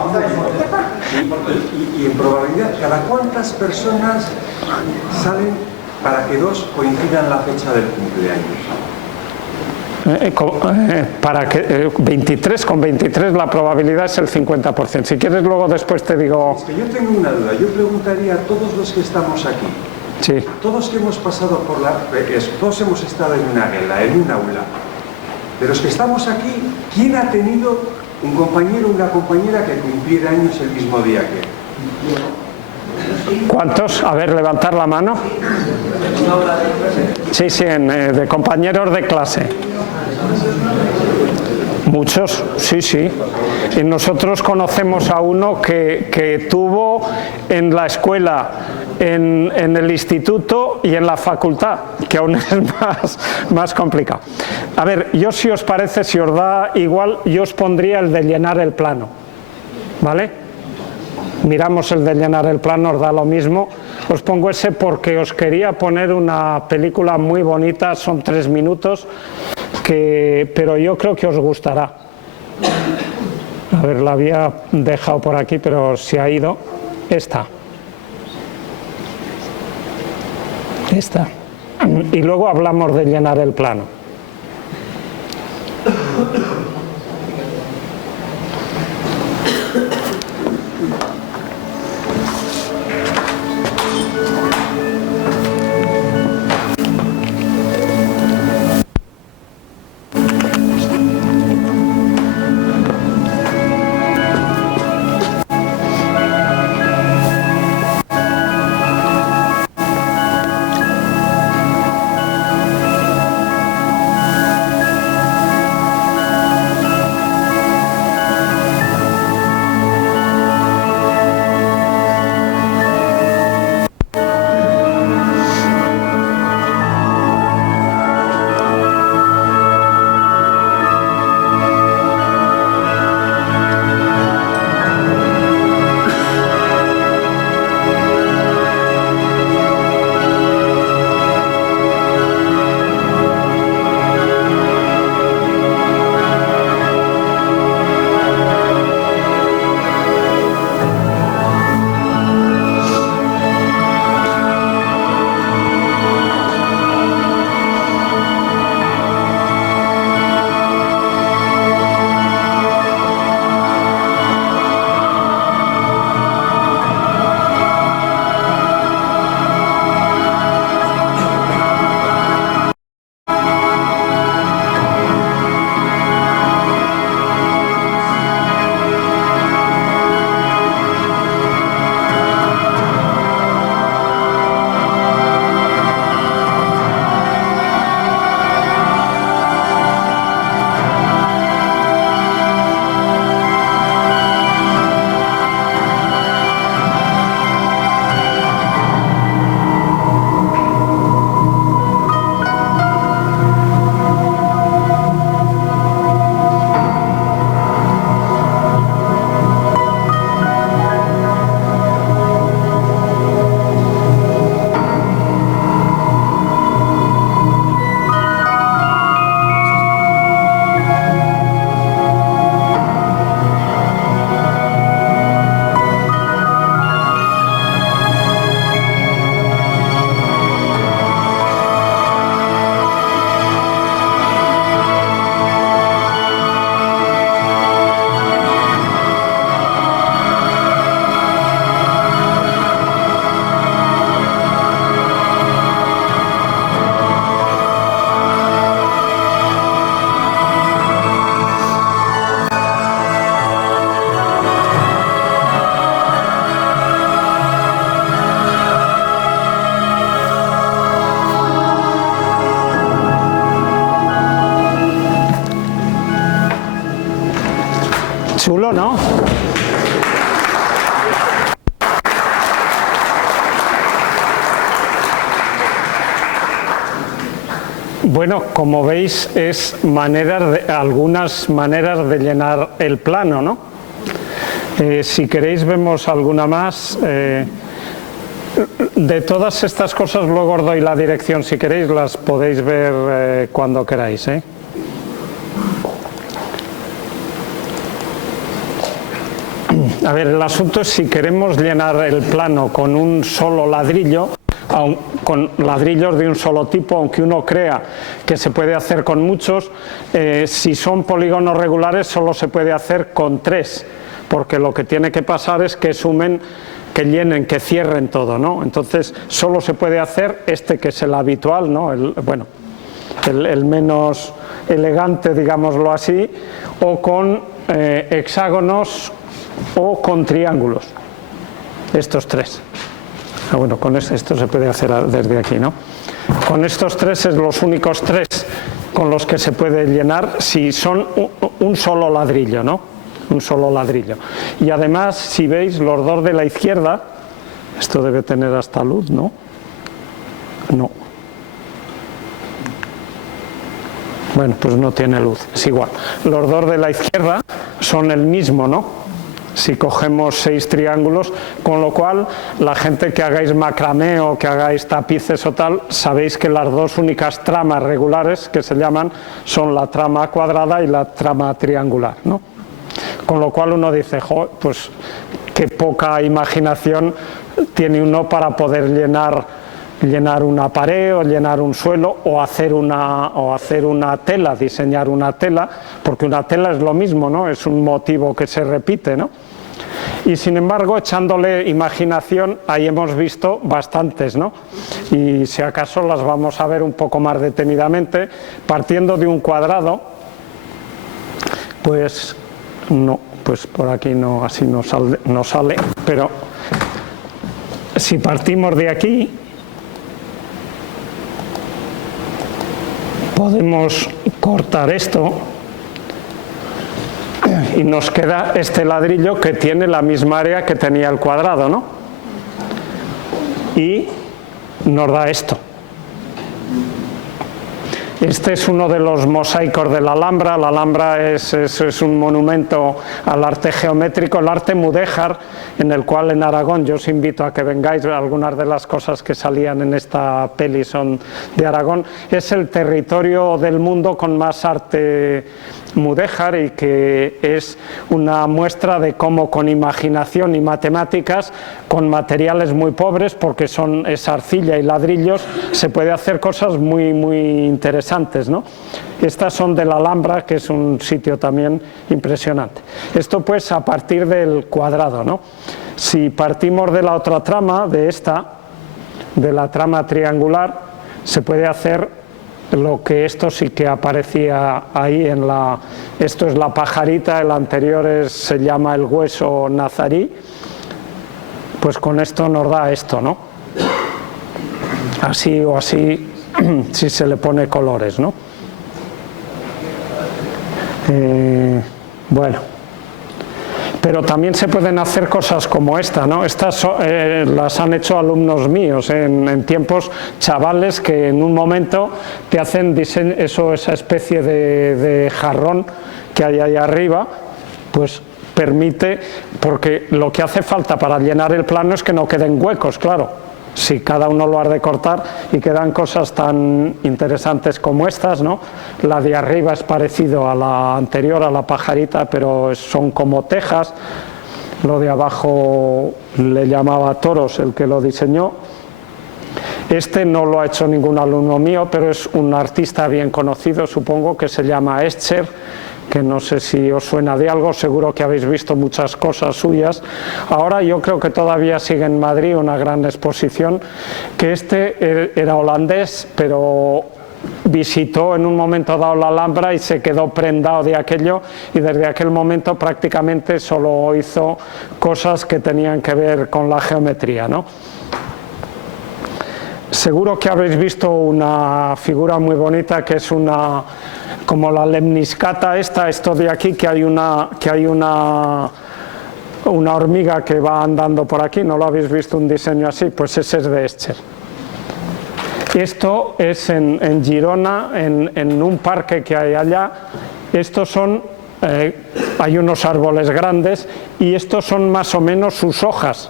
Y en probabilidad, ¿cada cuántas personas salen para que dos coincidan la fecha del cumpleaños? Para que 23, con 23 la probabilidad es el 50%. Si quieres luego después te digo... Es que yo tengo una duda, yo preguntaría a todos los que estamos aquí, sí. Todos que hemos pasado por todos hemos estado en una guela, en un aula, de los que estamos aquí, ¿quién ha tenido un compañero o una compañera que cumpliera años el mismo día que él? ¿Cuántos? A ver, levantar la mano. Sí, de compañeros de clase. Muchos, sí. Y nosotros conocemos a uno que tuvo en la escuela, en el instituto y en la facultad, que aún es más complicado. A ver, yo, si os parece, si os da igual, yo os pondría el de llenar el plano, ¿vale? Miramos el de llenar el plano, os da lo mismo. Os pongo ese porque os quería poner una película muy bonita, son 3 minutos, pero yo creo que os gustará. A ver, la había dejado por aquí, pero se ha ido. Esta. Y luego hablamos de llenar el plano. Chulo, ¿no? Bueno, como veis, es algunas maneras de llenar el plano, ¿no? Si queréis vemos alguna más. De todas estas cosas luego os doy la dirección, si queréis las podéis ver cuando queráis, ¿eh? A ver, el asunto es si queremos llenar el plano con un solo ladrillo, con ladrillos de un solo tipo, aunque uno crea que se puede hacer con muchos, si son polígonos regulares solo se puede hacer con 3, porque lo que tiene que pasar es que sumen, que llenen, que cierren todo, ¿no? Entonces solo se puede hacer este que es el habitual, ¿no? El menos elegante, digámoslo así, o con hexágonos o con triángulos, estos 3. Bueno, con esto se puede hacer desde aquí, ¿no? Con estos 3 es los únicos 3 con los que se puede llenar si son un solo ladrillo, ¿no? Un solo ladrillo. Y además, si veis, los dos de la izquierda, esto debe tener hasta luz, ¿no? No. Bueno, pues no tiene luz, es igual. Los dos de la izquierda son el mismo, ¿no? Si cogemos 6 triángulos, con lo cual la gente que hagáis macramé o que hagáis tapices o tal, sabéis que las dos únicas tramas regulares que se llaman son la trama cuadrada y la trama triangular, ¿no? Con lo cual uno dice, jo, pues qué poca imaginación tiene uno para poder llenar una pared o llenar un suelo o hacer una tela, diseñar una tela, porque una tela es lo mismo, ¿no? Es un motivo que se repite, ¿no? Y sin embargo, echándole imaginación, ahí hemos visto bastantes, ¿no? Y si acaso las vamos a ver un poco más detenidamente, partiendo de un cuadrado, pues no, pues por aquí no, así no sale, pero si partimos de aquí, podemos cortar esto y nos queda este ladrillo que tiene la misma área que tenía el cuadrado, ¿no? Y nos da esto. Este es uno de los mosaicos de la Alhambra. La Alhambra es un monumento al arte geométrico, el arte mudéjar, en el cual en Aragón, yo os invito a que vengáis, algunas de las cosas que salían en esta peli son de Aragón, es el territorio del mundo con más arte mudéjar y que es una muestra de cómo con imaginación y matemáticas, con materiales muy pobres, porque es arcilla y ladrillos, se puede hacer cosas muy, muy interesantes, ¿no? Estas son de la Alhambra, que es un sitio también impresionante. Esto pues a partir del cuadrado, ¿no? Si partimos de la otra trama, de la trama triangular, se puede hacer lo que esto sí que aparecía ahí esto es la pajarita, el anterior se llama el hueso nazarí, pues con esto nos da esto, ¿no? Así o así, si se le pone colores, ¿no? Bueno, pero también se pueden hacer cosas como esta, ¿no? Estas las han hecho alumnos míos en tiempos, chavales que en un momento te hacen diseño, esa especie de jarrón que hay ahí arriba, pues permite, porque lo que hace falta para llenar el plano es que no queden huecos, claro. Si cada uno lo ha de cortar y quedan cosas tan interesantes como estas, ¿no? La de arriba es parecido a la anterior, a la pajarita, pero son como tejas. Lo de abajo le llamaba toros el que lo diseñó. Este no lo ha hecho ningún alumno mío, pero es un artista bien conocido, supongo, que se llama Escher, que no sé si os suena de algo, seguro que habéis visto muchas cosas suyas. Ahora yo creo que todavía sigue en Madrid una gran exposición, que este era holandés, pero visitó en un momento dado la Alhambra y se quedó prendado de aquello, y desde aquel momento prácticamente solo hizo cosas que tenían que ver con la geometría, ¿no? Seguro que habéis visto una figura muy bonita que es una como la lemniscata esto de aquí, que hay una hormiga que va andando por aquí, ¿no lo habéis visto un diseño así? Pues ese es de Escher. Esto es en Girona, en un parque que hay allá. Estos son, hay unos árboles grandes y estos son más o menos sus hojas.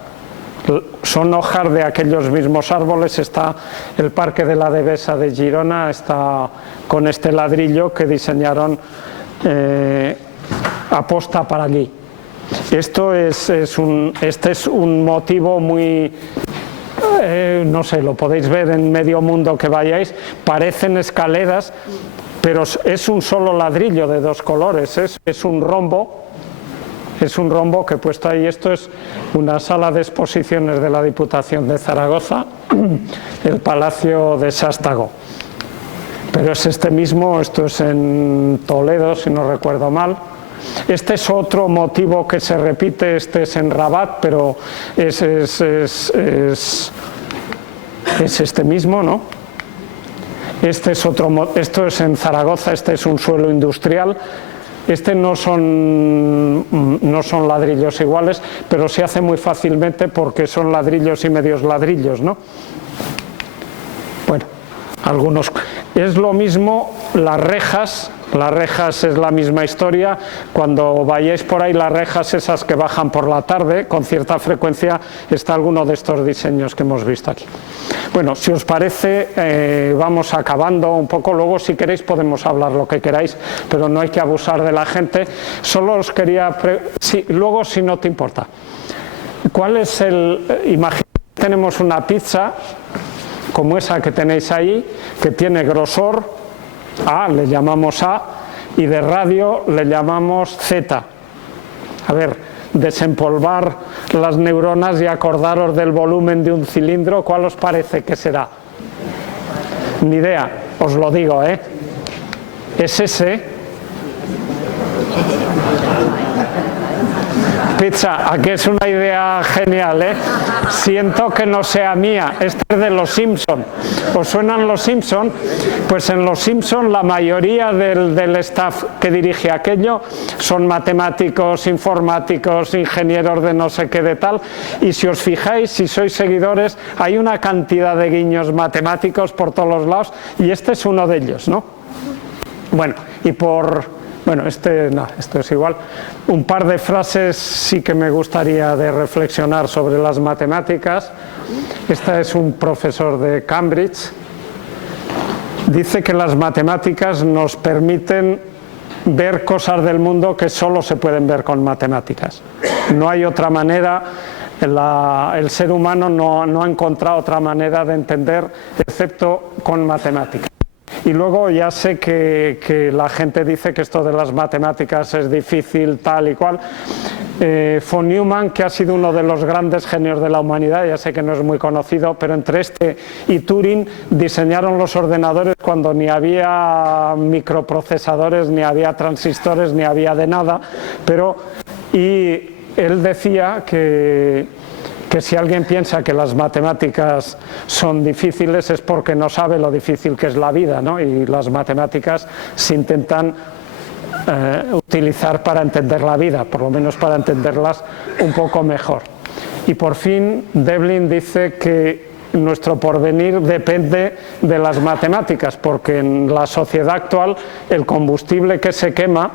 Son hojas de aquellos mismos árboles. Está el Parque de la Devesa de Girona, está con este ladrillo que diseñaron aposta para allí. Este es un motivo muy, no sé, lo podéis ver en medio mundo que vayáis, parecen escaleras, pero es un solo ladrillo de dos colores, es un rombo. Es un rombo que he puesto ahí. Esto es una sala de exposiciones de la Diputación de Zaragoza, el Palacio de Sástago. Pero es este mismo, esto es en Toledo, si no recuerdo mal. Este es otro motivo que se repite, este es en Rabat, pero es este mismo, ¿no? Este es otro, esto es en Zaragoza, este es un suelo industrial. Este no son ladrillos iguales, pero se hace muy fácilmente porque son ladrillos y medios ladrillos, ¿no? Bueno, algunos. Es lo mismo las rejas es la misma historia. Cuando vayáis por ahí, las rejas esas que bajan por la tarde, con cierta frecuencia está alguno de estos diseños que hemos visto aquí. Bueno, si os parece, vamos acabando un poco. Luego, si queréis, podemos hablar lo que queráis, pero no hay que abusar de la gente. Solo os quería... luego, si no te importa. ¿Cuál es imaginad, tenemos una pizza como esa que tenéis ahí, que tiene grosor A, le llamamos A, y de radio le llamamos Z. A ver, desempolvar las neuronas y acordaros del volumen de un cilindro, ¿cuál os parece que será? Ni idea, os lo digo, ¿eh? Es ese. Pizza, aquí es una idea genial, ¿eh? Siento que no sea mía, esta es de Los Simpson. ¿Os suenan Los Simpson? Pues en Los Simpson la mayoría del staff que dirige aquello son matemáticos, informáticos, ingenieros de no sé qué de tal, y si os fijáis, si sois seguidores, hay una cantidad de guiños matemáticos por todos los lados, y este es uno de ellos, ¿no? Bueno, y bueno, esto es igual. Un par de frases sí que me gustaría de reflexionar sobre las matemáticas. Esta es un profesor de Cambridge. Dice que las matemáticas nos permiten ver cosas del mundo que solo se pueden ver con matemáticas. No hay otra manera, el ser humano no ha encontrado otra manera de entender excepto con matemáticas. Y luego ya sé que la gente dice que esto de las matemáticas es difícil, tal y cual. Von Neumann, que ha sido uno de los grandes genios de la humanidad, ya sé que no es muy conocido, pero entre este y Turing diseñaron los ordenadores cuando ni había microprocesadores, ni había transistores, ni había de nada, y él decía que si alguien piensa que las matemáticas son difíciles es porque no sabe lo difícil que es la vida, ¿no? Y las matemáticas se intentan utilizar para entender la vida, por lo menos para entenderlas un poco mejor. Y por fin Devlin dice que nuestro porvenir depende de las matemáticas, porque en la sociedad actual el combustible que se quema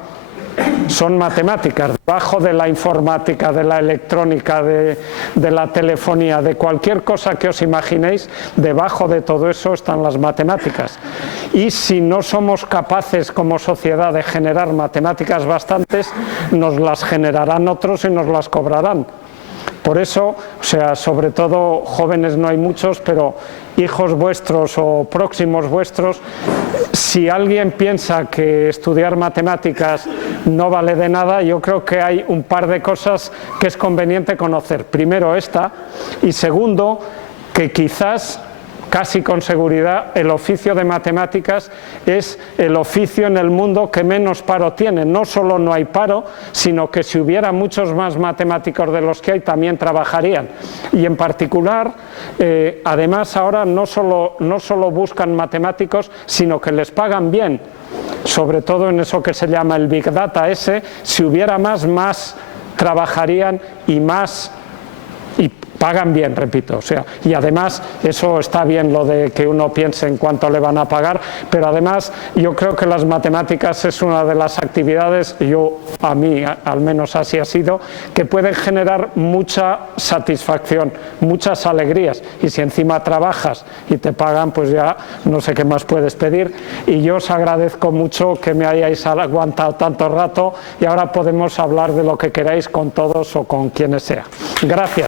son matemáticas. Debajo de la informática, de la electrónica, de la telefonía, de cualquier cosa que os imaginéis, debajo de todo eso están las matemáticas. Y si no somos capaces como sociedad de generar matemáticas bastantes, nos las generarán otros y nos las cobrarán. Por eso, o sea, sobre todo jóvenes no hay muchos, pero hijos vuestros o próximos vuestros, si alguien piensa que estudiar matemáticas no vale de nada, yo creo que hay un par de cosas que es conveniente conocer. Primero esta, y segundo, que quizás casi con seguridad, el oficio de matemáticas es el oficio en el mundo que menos paro tiene. No solo no hay paro, sino que si hubiera muchos más matemáticos de los que hay, también trabajarían. Y en particular, además ahora no solo buscan matemáticos, sino que les pagan bien, sobre todo en eso que se llama el Big Data si hubiera más trabajarían y pagan bien, repito, y además eso está bien, lo de que uno piense en cuánto le van a pagar, pero además yo creo que las matemáticas es una de las actividades, a mí al menos así ha sido, que pueden generar mucha satisfacción, muchas alegrías, y si encima trabajas y te pagan, pues ya no sé qué más puedes pedir. Y yo os agradezco mucho que me hayáis aguantado tanto rato, y ahora podemos hablar de lo que queráis con todos o con quienes sea. Gracias.